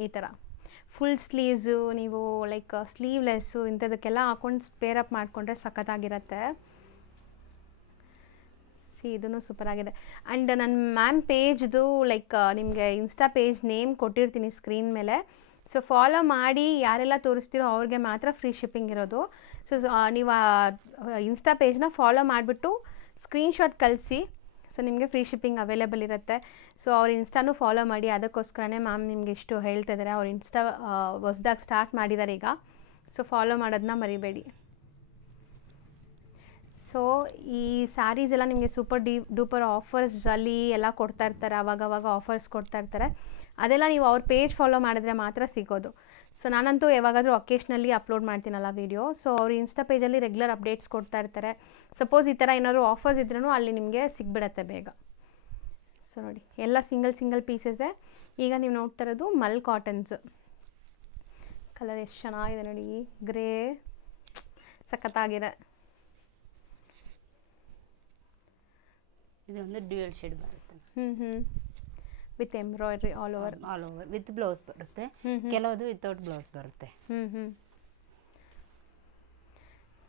ಈ ಥರ ಫುಲ್ ಸ್ಲೀವ್ಸು, ನೀವು ಲೈಕ್ ಸ್ಲೀವ್ಲೆಸ್ಸು ಇಂಥದಕ್ಕೆಲ್ಲ ಹಾಕ್ಕೊಂಡು ಸ್ಪೇರ್ ಅಪ್ ಮಾಡಿಕೊಂಡ್ರೆ ಸಖತ್ತಾಗಿರುತ್ತೆ. ಇದೂ ಸೂಪರ್ ಆಗಿದೆ. ಆ್ಯಂಡ್ ನನ್ನ ಮ್ಯಾಮ್ ಪೇಜ್ದು ಲೈಕ್ ನಿಮಗೆ ಇನ್ಸ್ಟಾ ಪೇಜ್ ನೇಮ್ ಕೊಟ್ಟಿರ್ತೀನಿ ಸ್ಕ್ರೀನ್ ಮೇಲೆ. ಸೊ ಫಾಲೋ ಮಾಡಿ, ಯಾರೆಲ್ಲ ತೋರಿಸ್ತೀರೋ ಅವ್ರಿಗೆ ಮಾತ್ರ ಫ್ರೀ ಶಿಪ್ಪಿಂಗ್ ಇರೋದು. ಸೊ ನೀವು ಇನ್ಸ್ಟಾ ಪೇಜ್ನ ಫಾಲೋ ಮಾಡಿಬಿಟ್ಟು ಸ್ಕ್ರೀನ್ಶಾಟ್ ಕಳಿಸಿ. ಸೊ ನಿಮಗೆ ಫ್ರೀ ಶಿಪ್ಪಿಂಗ್ ಅವೈಲೇಬಲ್ ಇರುತ್ತೆ. ಸೊ ಅವ್ರ ಇನ್ಸ್ಟಾನು ಫಾಲೋ ಮಾಡಿ. ಅದಕ್ಕೋಸ್ಕರನೇ ಮ್ಯಾಮ್ ನಿಮಗೆ ಇಷ್ಟು ಹೇಳ್ತಾ ಇದ್ದಾರೆ. ಅವ್ರ ಇನ್ಸ್ಟಾ ಹೊಸ್ದಾಗಿ ಸ್ಟಾರ್ಟ್ ಮಾಡಿದ್ದಾರೆ ಈಗ. ಸೊ ಫಾಲೋ ಮಾಡೋದನ್ನ ಮರಿಬೇಡಿ. ಸೊ ಈ ಸ್ಯಾರೀಸ್ ಎಲ್ಲ ನಿಮಗೆ ಸೂಪರ್ ಡೂಪರ್ ಆಫರ್ಸಲ್ಲಿ ಎಲ್ಲ ಕೊಡ್ತಾ ಇರ್ತಾರೆ. ಅವಾಗವಾಗ ಆಫರ್ಸ್ ಕೊಡ್ತಾ ಇರ್ತಾರೆ. ಅದೆಲ್ಲ ನೀವು ಅವ್ರ ಪೇಜ್ ಫಾಲೋ ಮಾಡಿದ್ರೆ ಮಾತ್ರ ಸಿಗೋದು. ಸೊ ನಾನಂತೂ ಯಾವಾಗಾದರೂ ಒಕೇಶ್ನಲ್ಲಿ ಅಪ್ಲೋಡ್ ಮಾಡ್ತೀನಲ್ಲ ವೀಡಿಯೋ. ಸೊ ಅವ್ರ ಇನ್ಸ್ಟಾ ಪೇಜಲ್ಲಿ ರೆಗ್ಯುಲರ್ ಅಪ್ಡೇಟ್ಸ್ ಕೊಡ್ತಾ ಇರ್ತಾರೆ. ಸಪೋಸ್ ಈ ಥರ ಏನಾದರೂ ಆಫರ್ಸ್ ಇದ್ರೂ ಅಲ್ಲಿ ನಿಮಗೆ ಸಿಗ್ಬಿಡತ್ತೆ ಬೇಗ. ಸೊ ನೋಡಿ, ಎಲ್ಲ ಸಿಂಗಲ್ ಪೀಸಸ್ಸೇ. ಈಗ ನೀವು ನೋಡ್ತಾ ಇರೋದು ಮಲ್ ಕಾಟನ್ಸ್. ಕಲರ್ ಎಷ್ಟು ಚೆನ್ನಾಗಿದೆ ನೋಡಿ, ಗ್ರೇ ಸಖತ್ತಾಗಿದೆ. ಇದೊಂದು ಡ್ಯೂಯಲ್ ಶೇಡ್ ಬರುತ್ತೆ. With embroidery all over with blouse ಬರುತ್ತೆ. ಕೆಲವೊಂದು ವಿತೌಟ್ ಬ್ಲೌಸ್ ಬರುತ್ತೆ.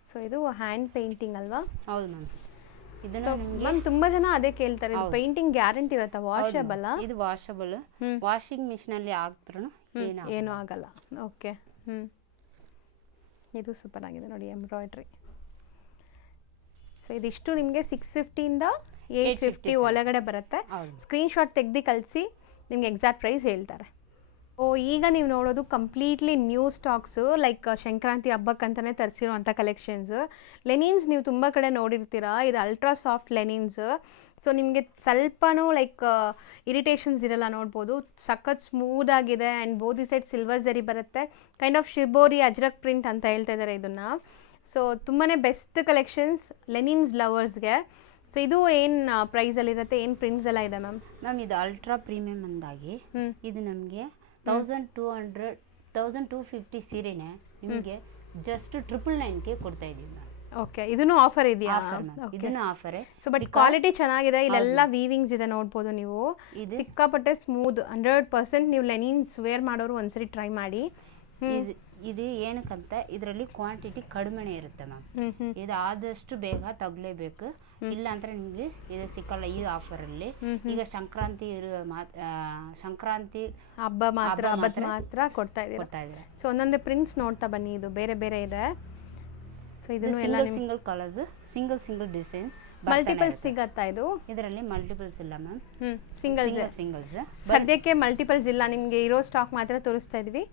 ಸೊ ಇದು ಹ್ಯಾಂಡ್ ಪೇಂಟಿಂಗ್ ಅಲ್ವಾ? ಹೌದು ಮ್ಯಾಮ್. ಇದನ್ನ ಮ್ಯಾಮ್ ತುಂಬಾ ಜನ ಅದೇ ಕೇಳ್ತಾರೆ, ಪೇಂಟಿಂಗ್ ಗ್ಯಾರಂಟಿ ಇರುತ್ತಾ? ವಾಷಬಲ್? ಇದು ವಾಷಬಲ್. ವಾಷಿಂಗ್ ಮಿಷಿನ್ ಅಲ್ಲಿ ಹಾಕ್ತ್ರೂ ಏನೂ ಆಗಲ್ಲ. ಓಕೆ. ಇದು ಸೂಪರ್ ಆಗಿದೆ ನೋಡಿ, ಎಂಬ್ರಾಯ್ಡ್ರಿ. ಸೊ ಇದಿಷ್ಟು ನಿಮಗೆ 650 ಇಂದ 850 ಒಳಗಡೆ ಬರುತ್ತೆ. ಸ್ಕ್ರೀನ್ಶಾಟ್ ತೆಗ್ದು ಕಳಿಸಿ, ನಿಮ್ಗೆ ಎಕ್ಸಾಕ್ಟ್ ಪ್ರೈಸ್ ಹೇಳ್ತಾರೆ. ಈಗ ನೀವು ನೋಡೋದು completely new stocks, like Sankranti ಹಬ್ಬಕ್ಕಂತಲೇ ತರಿಸಿರುವಂಥ ಕಲೆಕ್ಷನ್ಸ್. ಲೆನಿನ್ಸ್ ನೀವು ತುಂಬ ಕಡೆ ನೋಡಿರ್ತೀರಾ. ಇದು ಅಲ್ಟ್ರಾ ಸಾಫ್ಟ್ ಲೆನಿನ್ಸ್. ಸೊ ನಿಮಗೆ ಸ್ವಲ್ಪನೂ ಲೈಕ್ ಇರಿಟೇಷನ್ಸ್ ಇರಲ್ಲ. ನೋಡ್ಬೋದು, ಸಖತ್ ಸ್ಮೂದ್ ಆಗಿದೆ. ಆ್ಯಂಡ್ ಬೋದಿ ಸೈಡ್ ಸಿಲ್ವರ್ ಜರಿ ಬರುತ್ತೆ. Kind of shibori Ajrakh print ಅಂತ ಹೇಳ್ತಾ ಇದ್ದಾರೆ ಇದನ್ನು. ಸೊ ತುಂಬಾ ಬೆಸ್ಟ್ ಕಲೆಕ್ಷನ್ಸ್ ಲೆನಿನ್ಸ್ ಲವರ್ಸ್ಗೆ. ಸೊ ಇದು ಏನು ಪ್ರೈಸಲ್ಲಿರುತ್ತೆ, ಏನು ಪ್ರಿಂಟ್ಸ್ ಎಲ್ಲ ಇದೆ ಮ್ಯಾಮ್? ಮ್ಯಾಮ್ ಇದು ಅಲ್ಟ್ರಾ ಪ್ರೀಮಿಯಮ್ ಅಂದಾಗಿ ಇದು ನಮಗೆ 1250 ಸೀರೆನೇ ನಿಮಗೆ ಜಸ್ಟ್ 999ಗೆ ಕೊಡ್ತಾ ಇದೀವಿ ಮ್ಯಾಮ್. ಓಕೆ, ಇದನ್ನು ಆಫರ್ ಇದೆಯಾ? ಇದನ್ನು ಆಫರೇ. ಸೊ ಬಟ್ ಕ್ವಾಲಿಟಿ ಚೆನ್ನಾಗಿದೆ. ಇಲ್ಲೆಲ್ಲ ವೀವಿಂಗ್ಸ್ ಇದೆ ನೋಡ್ಬೋದು ನೀವು. ಸಿಕ್ಕಾಪಟ್ಟೆ ಸ್ಮೂತ್. 100% ನೀವು ಲೆನಿನ್ಸ್ ವೇರ್ ಮಾಡೋರು ಒಂದ್ಸರಿ ಟ್ರೈ ಮಾಡಿ. ಇದು ಏನಕ್ಕಂತ ಇದರಲ್ಲಿ ಕ್ವಾಂಟಿಟಿ ಕಡಿಮೆನೇ ಇರುತ್ತೆ ಮ್ಯಾಮ್. ಇದು ಆದಷ್ಟು ಬೇಗ ತಗಲೇಬೇಕು, ಇಲ್ಲ ಅಂದ್ರೆ ನಿಮಗೆ ಇದು ಸಿಕ್ಕಲ್ಲ ಈ ಆಫರಲ್ಲಿ. ಈಗ ಸಂಕ್ರಾಂತಿ ಹಬ್ಬದ ಮಾತ್ರ ಕೊಡ್ತಾ ಇದ್ದಾರೆ. ಸೊ ಒಂದೊಂದೇ ಪ್ರಿಂಟ್ಸ್ ನೋಡ್ತಾ ಬನ್ನಿ, ಇದು ಬೇರೆ ಬೇರೆ ಇದೆ. ಸೊ ಇದನ್ನು ಎಲ್ಲ single colours single designs multiples ಸಿಗತ್ತಾ ಇದು? ಇದರಲ್ಲಿ ಮಲ್ಟಿಪಲ್ಸ್ ಇಲ್ಲ ಮ್ಯಾಮ್, ಸಿಂಗಲ್ಸ್. ಸದ್ಯಕ್ಕೆ ಮಲ್ಟಿಪಲ್ಸ್ ಇಲ್ಲ, ನಿಮಗೆ ಇರೋ ಸ್ಟಾಕ್ ಮಾತ್ರ ತೋರಿಸ್ತಾ ಇದ್ವಿ.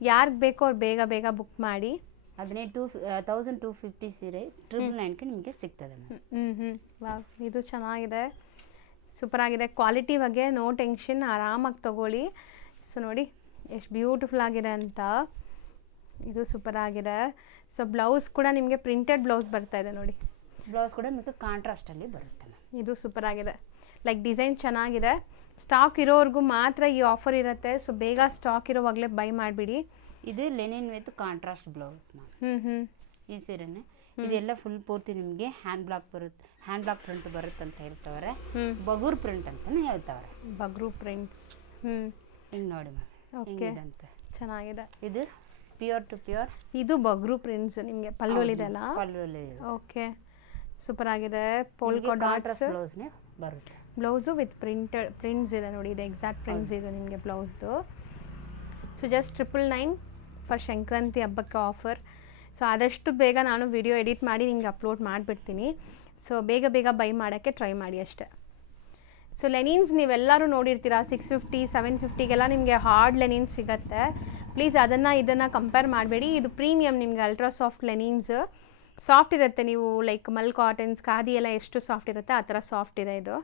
ಯಾರಿಗೆ ಬೇಕೋ ಅವ್ರು ಬೇಗ ಬೇಗ ಬುಕ್ ಮಾಡಿ. ಅದನ್ನೇ 1250 ಸೀರೆ 999ಗೆ ನಿಮಗೆ ಸಿಗ್ತದೆ ಮ್ಯಾಮ್. ವಾವ್, ಇದು ಚೆನ್ನಾಗಿದೆ, ಸೂಪರ್ ಆಗಿದೆ. ಕ್ವಾಲಿಟಿ ಬಗ್ಗೆ ನೋ ಟೆನ್ಷನ್, ಆರಾಮಾಗಿ ತೊಗೊಳ್ಳಿ. ಸೊ ನೋಡಿ ಎಷ್ಟು ಬ್ಯೂಟಿಫುಲ್ ಆಗಿದೆ ಅಂತ. ಇದು ಸೂಪರ್ ಆಗಿದೆ. ಸೊ ಬ್ಲೌಸ್ ಕೂಡ ನಿಮಗೆ ಪ್ರಿಂಟೆಡ್ ಬ್ಲೌಸ್ ಬರ್ತಾ ಇದೆ ನೋಡಿ. ಬ್ಲೌಸ್ ಕೂಡ ನಿಮಗೆ ಕಾಂಟ್ರಾಸ್ಟಲ್ಲಿ ಬರುತ್ತೆ ಮ್ಯಾಮ್. ಇದು ಸೂಪರ್ ಆಗಿದೆ, ಲೈಕ್ ಡಿಸೈನ್ ಚೆನ್ನಾಗಿದೆ. ಸ್ಟಾಕ್ ಇರೋವರೆಗೂ ಮಾತ್ರ ಈ ಆಫರ್ ಇರುತ್ತೆ. ಸೊ ಬೇಗ ಸ್ಟಾಕ್ ಇರೋವಾಗಲೇ ಬೈ ಮಾಡಿಬಿಡಿ. ಇದು Lenin with contrast blouse ma'am. ಈ ಸೀರೆನೇ ಇದೆಲ್ಲ ಫುಲ್ ಪೂರ್ತಿ ನಿಮಗೆ ಹ್ಯಾಂಡ್ ಬ್ಲಾಕ್ ಪ್ರಿಂಟ್ ಬರುತ್ತೆ ಅಂತ ಹೇಳ್ತವ್ರೆ. ಬಗೂರ್ ಪ್ರಿಂಟ್ ಅಂತಾನೆ ಹೇಳ್ತವ್ರೆ. ಬಗ್ರೂ ಪ್ರಿಂಟ್ಸ್. ಹಿಂಗೆ ನೋಡಿ ಮ್ಯಾಮ್, ಓಕೆ, ಅಂತ ಚೆನ್ನಾಗಿದೆ. ಇದು ಪ್ಯೂರ್ ಟು ಪ್ಯೂರ್. ಇದು ಬಗ್ರೂ ಪ್ರಿಂಟ್ಸ್ ನಿಮಗೆ ಪಲ್ಲುಲಿದೆಲ್ಲ. ಪಲ್ಲುಲಿ ಓಕೆ, ಸೂಪರ್ ಆಗಿದೆ. ಪೋಲ್ಕಾ ಕಾಂಟ್ರಾಸ್ಟ್ ಬ್ಲೌಸ್ನೇ ಬರುತ್ತೆ. ಬ್ಲೌಸು ವಿತ್ ಪ್ರಿಂಟ್ಸ್ ಇದೆ ನೋಡಿ, ಇದು ಎಕ್ಸಾಕ್ಟ್ ಪ್ರಿಂಟ್ಸ್ ಇದು ನಿಮಗೆ ಬ್ಲೌಸ್ದು. ಸೊ ಜಸ್ಟ್ 999 ಫಾರ್ ಸಂಕ್ರಾಂತಿ ಹಬ್ಬಕ್ಕೆ ಆಫರ್. ಸೊ ಆದಷ್ಟು ಬೇಗ ನಾನು ವಿಡಿಯೋ ಎಡಿಟ್ ಮಾಡಿ ನಿಮಗೆ ಅಪ್ಲೋಡ್ ಮಾಡಿಬಿಡ್ತೀನಿ. ಸೊ ಬೇಗ ಬೇಗ ಬೈ ಮಾಡೋಕ್ಕೆ ಟ್ರೈ ಮಾಡಿ ಅಷ್ಟೇ. ಸೊ ಲೆನಿನ್ಸ್ ನೀವೆಲ್ಲರೂ ನೋಡಿರ್ತೀರ, 650 750ಗೆಲ್ಲ ನಿಮಗೆ ಹಾರ್ಡ್ ಲೆನಿನ್ಸ್ ಸಿಗುತ್ತೆ. ಪ್ಲೀಸ್ ಇದನ್ನು ಕಂಪೇರ್ ಮಾಡಬೇಡಿ. ಇದು ಪ್ರೀಮಿಯಮ್ ನಿಮಗೆ ಅಲ್ಟ್ರಾ ಸಾಫ್ಟ್ ಲೆನಿನ್ಸ್. ಸಾಫ್ಟ್ ಇರುತ್ತೆ, ನೀವು ಲೈಕ್ ಮಲ್ ಕಾಟನ್ಸ್ ಖಾದಿ ಎಲ್ಲ ಎಷ್ಟು ಸಾಫ್ಟ್ ಇರುತ್ತೆ ಆ ಥರ ಸಾಫ್ಟ್ ಇದೆ ಇದು.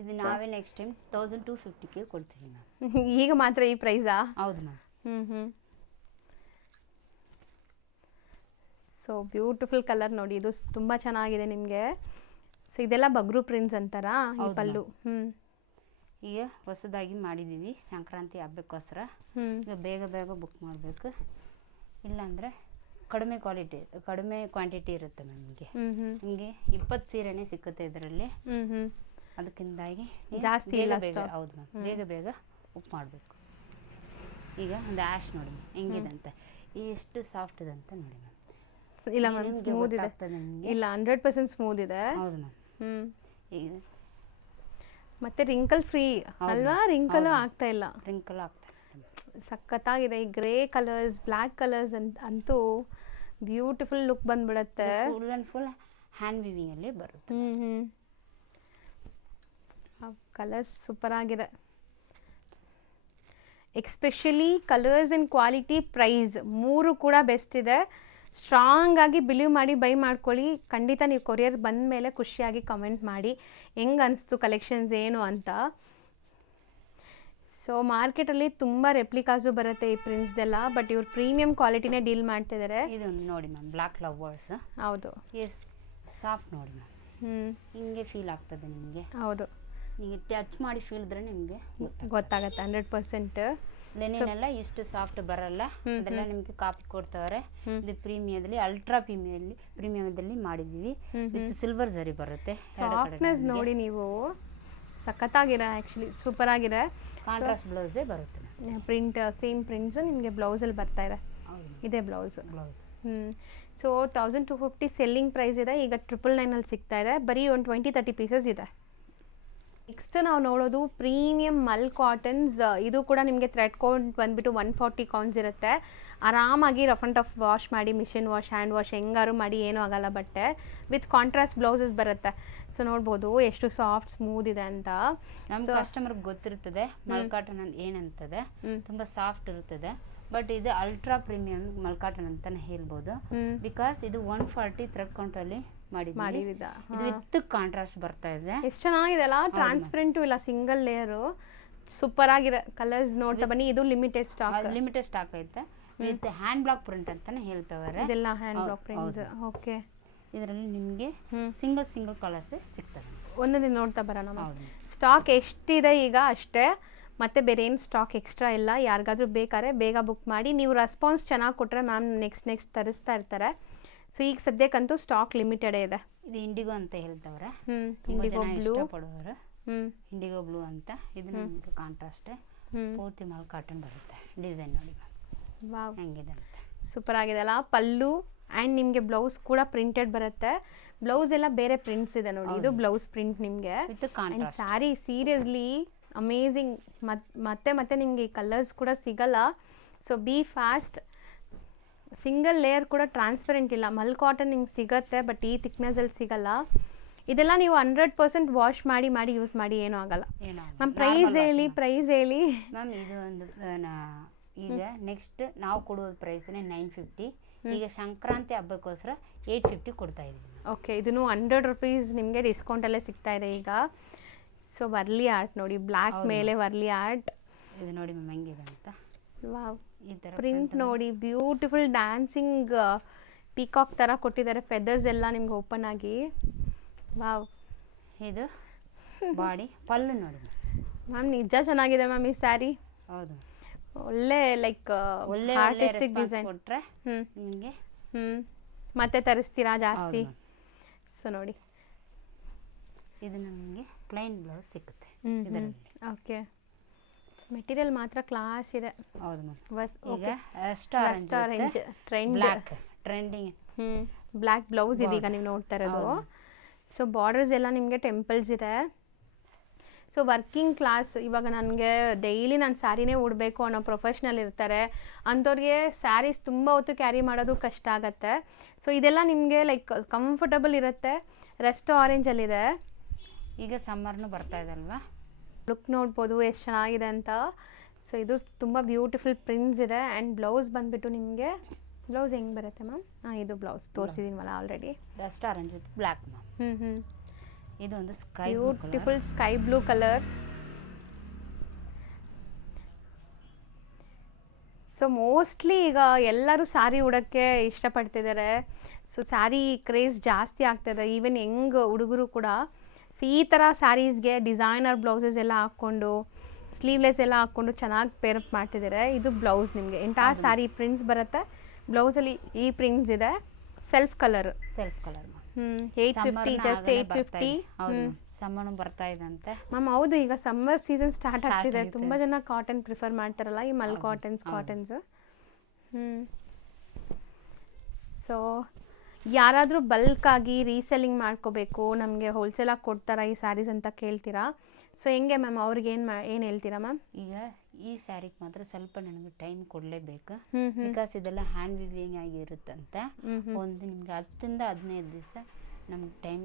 ಇದು ನಾವೇ ನೆಕ್ಸ್ಟ್ ಟೈಮ್ 1250ಗೆ ಕೊಡ್ತೀವಿ ಮ್ಯಾಮ್. ಈಗ ಮಾತ್ರ ಈ ಪ್ರೈಸಾ? ಹೌದು ಮ್ಯಾಮ್. ಸೊ ಬ್ಯೂಟಿಫುಲ್ ಕಲರ್ ನೋಡಿ, ಇದು ತುಂಬ ಚೆನ್ನಾಗಿದೆ ನಿಮಗೆ. ಸೊ ಇದೆಲ್ಲ ಬಗ್ರೂ ಪ್ರಿಂಟ್ಸ್ ಅಂತಾರಾ ಈ ಪಲ್ಲು? ಈಗ ಹೊಸದಾಗಿ ಮಾಡಿದ್ದೀವಿ ಸಂಕ್ರಾಂತಿ ಹಬ್ಬಕ್ಕೋಸ್ಕರ. ಈಗ ಬೇಗ ಬೇಗ ಬುಕ್ ಮಾಡಬೇಕು, ಇಲ್ಲಾಂದರೆ ಕಡಿಮೆ ಕ್ವಾಂಟಿಟಿ ಇರುತ್ತೆ ನಮಗೆ. ನಿಮಗೆ 20 ಸೀರೆನೇ ಸಿಕ್ಕುತ್ತೆ ಇದರಲ್ಲಿ. ಅದಕ್ಕಿಂದಾಗಿ ಜಾಸ್ತಿ ಇಲ್ಲ. ಹೌದು ಮ್ಯಾಮ್, ಬೇಗ ಬೇಗ ಬುಕ್ ಮಾಡಬೇಕು. ಈಗ ಒಂದು ಆ್ಯಶ್ ನೋಡಿ ಹೆಂಗಿದೆ ಅಂತ, ಎಷ್ಟು ಸಾಫ್ಟ್ ಇದೆ ಅಂತ ನೋಡಿ ಮ್ಯಾಮ್. ಇಲ್ಲ ಮ್ಯಾಮ್, ಸ್ಮೂತ್ ಇದೆ. ಇಲ್ಲ 100% ಸ್ಮೂತ್ ಇದೆ. ಹೌದು ಮ್ಯಾಮ್. ಈಗ ಮತ್ತೆ ರಿಂಕಲ್ ಫ್ರೀ ಅಲ್ವಾ? ರಿಂಕಲು ಆಗ್ತಾ ಇಲ್ಲ. ರಿಂಕಲ್ ಆಗ್ತಾ ಸಖತ್ತಾಗಿದೆ. ಈ ಗ್ರೇ ಕಲರ್ಸ್, ಬ್ಲ್ಯಾಕ್ ಕಲರ್ಸ್ ಅಂತೂ ಬ್ಯೂಟಿಫುಲ್ ಲುಕ್ ಬಂದ್ಬಿಡುತ್ತೆ. ಫುಲ್ ಆ್ಯಂಡ್ ಫುಲ್ ಹ್ಯಾಂಡ್ ವೀವಿಂಗಲ್ಲಿ ಬರುತ್ತೆ. ಕಲರ್ಸ್ ಸೂಪರ್ ಆಗಿದೆ. Especially colours and quality, price ಮೂರು ಕೂಡ ಬೆಸ್ಟ್ ಇದೆ. ಸ್ಟ್ರಾಂಗ್ ಆಗಿ ಬಿಲೀವ್ ಮಾಡಿ ಬೈ ಮಾಡ್ಕೊಳ್ಳಿ. ಖಂಡಿತ ನೀವು ಕೊರಿಯರ್ ಬಂದ ಮೇಲೆ ಖುಷಿಯಾಗಿ ಕಮೆಂಟ್ ಮಾಡಿ ಹೆಂಗೆ ಅನಿಸ್ತು ಕಲೆಕ್ಷನ್ಸ್ ಏನು ಅಂತ. ಸೊ ಮಾರ್ಕೆಟಲ್ಲಿ ತುಂಬ ರೆಪ್ಲಿಕಾಸು ಬರುತ್ತೆ ಈ ಪ್ರಿಂಟ್ಸ್ದೆಲ್ಲ, ಬಟ್ ಇವ್ರು ಪ್ರೀಮಿಯಂ ಕ್ವಾಲಿಟಿನೇ ಡೀಲ್ ಮಾಡ್ತಿದ್ದಾರೆ. ಇದೊಂದು ನೋಡಿ ಮ್ಯಾಮ್, ಬ್ಲ್ಯಾಕ್ ಲವರ್ಸ್. ಹೌದು, ಸಾಫ್ಟ್ ನೋಡಿ ಮ್ಯಾಮ್, ಹಿಂಗೆ ಫೀಲ್ ಆಗ್ತದೆ ನಿಮಗೆ. ಹೌದು, ನಿಮಗೆ ಟಚ್ ಮಾಡಿ ಫೀಲ್ ಇದ್ರೆ ನಿಮಗೆ ಗೊತ್ತಾಗತ್ತೆ 100%. ಲೆನಿನ್ ಎಲ್ಲ ಇಷ್ಟು ಸಾಫ್ಟ್ ಬರಲ್ಲ, ಅದೆಲ್ಲ ನಿಮಗೆ ಕಾಪಿ ಕೊಡ್ತವ್ರೆ. ಇದು ಪ್ರೀಮಿಯದಲ್ಲಿ ಅಲ್ಟ್ರಾ ಪ್ರೀಮಿಯಮದಲ್ಲಿ ಮಾಡಿದ್ದೀವಿ. ವಿತ್ ಸಿಲ್ವರ್ ಜರಿ ಬರುತ್ತೆ. ಸಾಫ್ಟ್ನೆಸ್ ನೋಡಿ ನೀವು, ಸಖತ್ತಾಗಿದೆ. ಆ್ಯಕ್ಚುಲಿ ಸೂಪರ್ ಆಗಿದೆ. ಕಾಂಟ್ರಾಸ್ಟ್ ಬ್ಲೌಸೇ ಬರುತ್ತೆ. ಪ್ರಿಂಟ್ ಸೇಮ್ ಪ್ರಿಂಟ್ಸ್ ನಿಮಗೆ ಬ್ಲೌಸಲ್ಲಿ ಬರ್ತಾ ಇದೆ. ಇದೇ ಬ್ಲೌಸ್. ಸೊ 1250 ಸೆಲ್ಲಿಂಗ್ ಪ್ರೈಸ್ ಇದೆ. ಈಗ 999 ಸಿಗ್ತಾ ಇದೆ. ಬರೀ ಒಂದು 20-30 ಪೀಸಸ್ ಇದೆ. ನೆಕ್ಸ್ಟ್ ನಾವು ನೋಡೋದು ಪ್ರೀಮಿಯಂ ಮಲ್ ಕಾಟನ್ಸ್. ಇದು ಕೂಡ ನಿಮಗೆ ಥ್ರೆಡ್ ಕೌಂಟ್ ಬಂದುಬಿಟ್ಟು 140 ಕೌಂಟ್ಸ್ ಇರುತ್ತೆ. ಆರಾಮಾಗಿ ರಫ್ ಆ್ಯಂಡ್ ಟಫ್ ವಾಶ್ ಮಾಡಿ, ಮಿಷಿನ್ ವಾಶ್, ಹ್ಯಾಂಡ್ ವಾಶ್ ಹೆಂಗಾರು ಮಾಡಿ ಏನೂ ಆಗಲ್ಲ. ಬಟ್ಟೆ ವಿತ್ ಕಾಂಟ್ರಾಸ್ಟ್ ಬ್ಲೌಸಸ್ ಬರುತ್ತೆ. ಸೊ ನೋಡ್ಬೋದು ಎಷ್ಟು ಸಾಫ್ಟ್ ಸ್ಮೂತ್ ಇದೆ ಅಂತ. ನಮ್ಮ ಕಸ್ಟಮರ್ಗೆ ಗೊತ್ತಿರ್ತದೆ ಮಲ್ ಕಾಟನ್ ಏನಂತದೆ, ತುಂಬ ಸಾಫ್ಟ್ ಇರ್ತದೆ. ಬಟ್ ಇದು ಅಲ್ಟ್ರಾ ಪ್ರೀಮಿಯಂ ಮಲ್ ಕಾಟನ್ ಅಂತಾನೆ ಹೇಳ್ಬೋದು. ಬಿಕಾಸ್ ಇದು 140 ಥ್ರೆಡ್ ಕೌಂಟಲ್ಲಿ ಮಾಡಿದ್ದೀವಿ. ಇದು ವಿತ್ ಕಾಂಟ್ರಾಸ್ಟ್ ಬರ್ತಾ ಇದೆ. ಎಷ್ಟು ಚೆನ್ನಾಗಿದೆ ಅಲ್ಲ, ಟ್ರಾನ್ಸ್ಪರೆಂಟು ಇಲ್ಲ, ಸಿಂಗಲ್ ಲೇಯರು, ಸೂಪರ್ ಆಗಿದೆ. ಕಲರ್ಸ್ ನೋಡ್ತಾ ಬನ್ನಿ. ಇದು ಲಿಮಿಟೆಡ್ ಸ್ಟಾಕ್ ಐತೆ. ವಿತ್ ಹ್ಯಾಂಡ್ ಬ್ಲಾಕ್ ಪ್ರಿಂಟ್ ಅಂತಾನೆ ಹೇಳ್ತವ್ರೆ. ಇದೆಲ್ಲ ಹ್ಯಾಂಡ್ ಬ್ಲಾಕ್ ಪ್ರಿಂಟ್ಸ್. ಓಕೆ, ಇದರಲ್ಲಿ ನಿಮಗೆ ಸಿಂಗಲ್ ಕಲರ್ಸ್ ಸಿಗ್ತದೆ. ಒಂದೊಂದು ನೋಡ್ತಾ ಬರೋಣ. ಸ್ಟಾಕ್ ಎಷ್ಟಿದೆ ಈಗ ಅಷ್ಟೇ, ಮತ್ತೆ ಬೇರೆ ಏನು ಸ್ಟಾಕ್ ಎಕ್ಸ್ಟ್ರಾ ಇಲ್ಲ. ಯಾರಿಗಾದ್ರೂ ಬೇಕಾದ್ರೆ ಬೇಗ ಬುಕ್ ಮಾಡಿ. ನೀವು ರೆಸ್ಪಾನ್ಸ್ ಚೆನ್ನಾಗಿ ಕೊಟ್ಟರೆ ಮ್ಯಾಮ್ ನೆಕ್ಸ್ಟ್ ತರಿಸ್ತಾ ಇರ್ತಾರೆ. ಸೊ ಈಗ ಸದ್ಯಕ್ಕಂತೂ ಸ್ಟಾಕ್ ಲಿಮಿಟೆಡೇ ಇದೆ. ಇದು ಇಂಡಿಗೋ ಅಂತ ಹೇಳ್ತವ್ರೆ. ಇಂಡಿಗೋ ಬ್ಲೂ ಪಡೋರು, ಇಂಡಿಗೋ ಬ್ಲೂ ಅಂತ. ಇದು ನಿಮಗೆ ಕಾಂಟ್ರಾಸ್ಟ್ ಪೂರ್ತಿ ಮಲ್ ಕಾಟನ್ ಬರುತ್ತೆ. ಡಿಸೈನ್ ನೋಡಿ ವಾವ್, ಹೆಂಗಿದೆ ಅಂತ. ಸೂಪರ್ ಆಗಿದೆ ಅಲ್ಲ. ಪಲ್ಲು ಆ್ಯಂಡ್ ನಿಮಗೆ ಬ್ಲೌಸ್ ಕೂಡ ಪ್ರಿಂಟೆಡ್ ಬರುತ್ತೆ. ಬ್ಲೌಸ್ ಎಲ್ಲ ಬೇರೆ ಪ್ರಿಂಟ್ಸ್ ಇದೆ ನೋಡಿ. ಇದು ಬ್ಲೌಸ್ ಪ್ರಿಂಟ್ ನಿಮಗೆ. And sari seriously amazing. ಮತ್ತೆ ನಿಮಗೆ ಈ ಕಲರ್ಸ್ ಕೂಡ ಸಿಗಲ್ಲ. So B fast. Single layer ಕೂಡ ಟ್ರಾನ್ಸ್ಪರೆಂಟ್ ಇಲ್ಲ. ಮಲ್ ಕಾಟನ್ ನಿಮ್ಗೆ ಸಿಗತ್ತೆ, ಬಟ್ ಈ ಥಿಕ್ನೆಸ್ಸಲ್ಲಿ ಸಿಗಲ್ಲ. ಇದೆಲ್ಲ ನೀವು 100% ವಾಶ್ ಮಾಡಿ ಯೂಸ್ ಮಾಡಿ ಏನೂ ಆಗಲ್ಲ. ಏನೋ ಮ್ಯಾಮ್ ಪ್ರೈಸ್ ಹೇಳಿ. ಮ್ಯಾಮ್ ಇದು ಒಂದು ಈಗ ನೆಕ್ಸ್ಟ್ ನಾವು ಕೊಡೋದು ಪ್ರೈಸ್ನೇ 950. ಈಗ ಸಂಕ್ರಾಂತಿ ಹಬ್ಬಕ್ಕೋಸ್ಕರ 850 ಕೊಡ್ತಾ ಇದ್ದೀವಿ. ಓಕೆ, ಇದನ್ನು 100 ರುಪೀಸ್ ನಿಮಗೆ ಡಿಸ್ಕೌಂಟಲ್ಲೇ ಸಿಗ್ತಾ ಇದೆ ಈಗ. ಸೊ ವರ್ಲಿ ಆರ್ಟ್ ನೋಡಿ, ಬ್ಲ್ಯಾಕ್ ಮೇಲೆ ವರ್ಲಿ ಆರ್ಟ್. ಇದು ನೋಡಿ ಮ್ಯಾಮ್ ಹೆಂಗಿದೆ ಅಂತ. ವಾವ್, ಈ ಥರ ಪ್ರಿಂಟ್ ನೋಡಿ, ಬ್ಯೂಟಿಫುಲ್ ಡ್ಯಾನ್ಸಿಂಗ್ ಪೀಕಾಕ್ ಥರ ಕೊಟ್ಟಿದ್ದಾರೆ. ಫೆದರ್ಸ್ ಎಲ್ಲ ನಿಮ್ಗೆ ಓಪನ್ ಆಗಿ. ವಾವ್, ಇದು ಬಾಡಿ ಪಲ್ಲು ನೋಡಿ ಮ್ಯಾಮ್ ನಿಜ ಚೆನ್ನಾಗಿದೆ ಮ್ಯಾಮ್ ಈ ಸ್ಯಾರಿ. ಹೌದು, ಒಳ್ಳೆ ಲೈಕ್ ಒಳ್ಳೆ ಆರ್ಟಿಸ್ಟಿಕ್ ಡಿಸೈನ್ ಕೊಟ್ಟರೆ ನಿಮಗೆ ಮತ್ತೆ ತರಿಸ್ತೀರಾ ಜಾಸ್ತಿ. ಸೊ ನೋಡಿ, ಇದು ನಮಗೆ ಪ್ಲೈನ್ ಬ್ಲೌಸ್ ಸಿಗುತ್ತೆ ಇದರಲ್ಲಿ. ಓಕೆ, ಮೆಟೀರಿಯಲ್ ಮಾತ್ರ ಕ್ಲಾಸ್ ಇದೆ. ಹೌದು ಮ್ಯಾಮ್. ಈಗ orange trend, black trending. Black blouse ಇದೀಗ ನೀವು ನೋಡ್ತಾ ಇರೋದು. ಸೊ ಬಾರ್ಡರ್ಸ್ ಎಲ್ಲ ನಿಮಗೆ ಟೆಂಪಲ್ಸ್ ಇದೆ. ಸೊ ವರ್ಕಿಂಗ್ ಕ್ಲಾಸ್, ಇವಾಗ ನನಗೆ ಡೈಲಿ ನಾನು ಸ್ಯಾರಿನೇ ಉಡಬೇಕು ಅನ್ನೋ ಪ್ರೊಫೆಷ್ನಲ್ ಇರ್ತಾರೆ, ಅಂಥವ್ರಿಗೆ ಸ್ಯಾರೀಸ್ ತುಂಬ ಹೊತ್ತು ಕ್ಯಾರಿ ಮಾಡೋದು ಕಷ್ಟ ಆಗುತ್ತೆ. ಸೊ ಇದೆಲ್ಲ ನಿಮಗೆ ಲೈಕ್ ಕಂಫರ್ಟಬಲ್ ಇರುತ್ತೆ. ರೆಸ್ಟ್ ಆರೆಂಜಲ್ಲಿದೆ. ಈಗ ಸಮ್ಮರ್ನು ಬರ್ತಾ ಇದೆ ಅಲ್ವಾ, ಲುಕ್ ನೋಡ್ಬೋದು ಎಷ್ಟು ಚೆನ್ನಾಗಿದೆ ಅಂತ. ಸೊ ಇದು ತುಂಬ ಬ್ಯೂಟಿಫುಲ್ ಪ್ರಿಂಟ್ಸ್ ಇದೆ. ಆ್ಯಂಡ್ ಬ್ಲೌಸ್ ಬಂದುಬಿಟ್ಟು ನಿಮಗೆ, ಬ್ಲೌಸ್ ಹೆಂಗೆ ಬರುತ್ತೆ ಮ್ಯಾಮ್? ಇದು ಬ್ಲೌಸ್ ತೋರಿಸಿದ್ದೀನಲ್ಲ already. Dust orange with black ma'am. ಇದೊಂದು sky beautiful sky blue colour. So mostly ಈಗ ಎಲ್ಲರೂ ಸ್ಯಾರಿ ಉಡೋಕ್ಕೆ ಇಷ್ಟಪಡ್ತಿದ್ದಾರೆ. ಸೊ ಸ್ಯಾರಿ ಕ್ರೇಜ್ ಜಾಸ್ತಿ ಆಗ್ತದೆ. ಈವನ್ ಯಂಗ್ ಹುಡುಗರು ಕೂಡ ಸೊ ಈ ಥರ ಸ್ಯಾರೀಸ್ಗೆ ಡಿಸೈನರ್ ಬ್ಲೌಸಸ್ ಎಲ್ಲ ಹಾಕ್ಕೊಂಡು, ಸ್ಲೀವ್ಲೆಸ್ ಎಲ್ಲ ಹಾಕ್ಕೊಂಡು ಚೆನ್ನಾಗಿ ಪೇರಪ್ ಮಾಡ್ತಿದ್ದಾರೆ. ಇದು ಬ್ಲೌಸ್ ನಿಮಗೆ ಎಂಟೈರ್ ಸ್ಯಾರಿ ಪ್ರಿಂಟ್ಸ್ ಬರುತ್ತೆ. ಬ್ಲೌಸಲ್ಲಿ ಈ ಪ್ರಿಂಟ್ಸ್ ಇದೆ. Self colour ma'am. 850, just 850. Summer ಬರ್ತಾ ಇದೆ ಅಂತೆ ಮ್ಯಾಮ್. ಹೌದು, ಈಗ ಸಮ್ಮರ್ ಸೀಸನ್ ಸ್ಟಾರ್ಟ್ ಆಗ್ತಿದೆ. ತುಂಬ ಜನ ಕಾಟನ್ ಪ್ರಿಫರ್ ಮಾಡ್ತಾರಲ್ಲ, ಈ ಮಲ್ ಕಾಟನ್ಸ್. ಸೊ ಯಾರಾದರೂ ಬಲ್ಕಾಗಿ ರೀಸೆಲ್ಲಿಂಗ್ ಮಾಡ್ಕೋಬೇಕು, ನಮಗೆ ಹೋಲ್ಸೇಲಾಗಿ ಕೊಡ್ತಾರಾ ಈ ಸ್ಯಾರೀಸ್ ಅಂತ ಕೇಳ್ತೀರಾ? ಸೊ ಹೆಂಗೆ ಮ್ಯಾಮ್, ಅವ್ರಿಗೆ ಏನು ಹೇಳ್ತೀರಾ ಮ್ಯಾಮ್? ಈಗ ಈ ಸ್ಯಾರಿಗೆ ಮಾತ್ರ ಸ್ವಲ್ಪ ನನಗೆ ಟೈಮ್ ಕೊಡಲೇಬೇಕು. ಬಿಕಾಸ್ ಇದೆಲ್ಲ ಹ್ಯಾಂಡ್ ವಿವಿಂಗ್ ಆಗಿರುತ್ತಂತೆ. ಒಂದು ನಿಮಗೆ 10 ರಿಂದ 15 ದಿವಸ ನಮ್ಗೆ ಟೈಮ್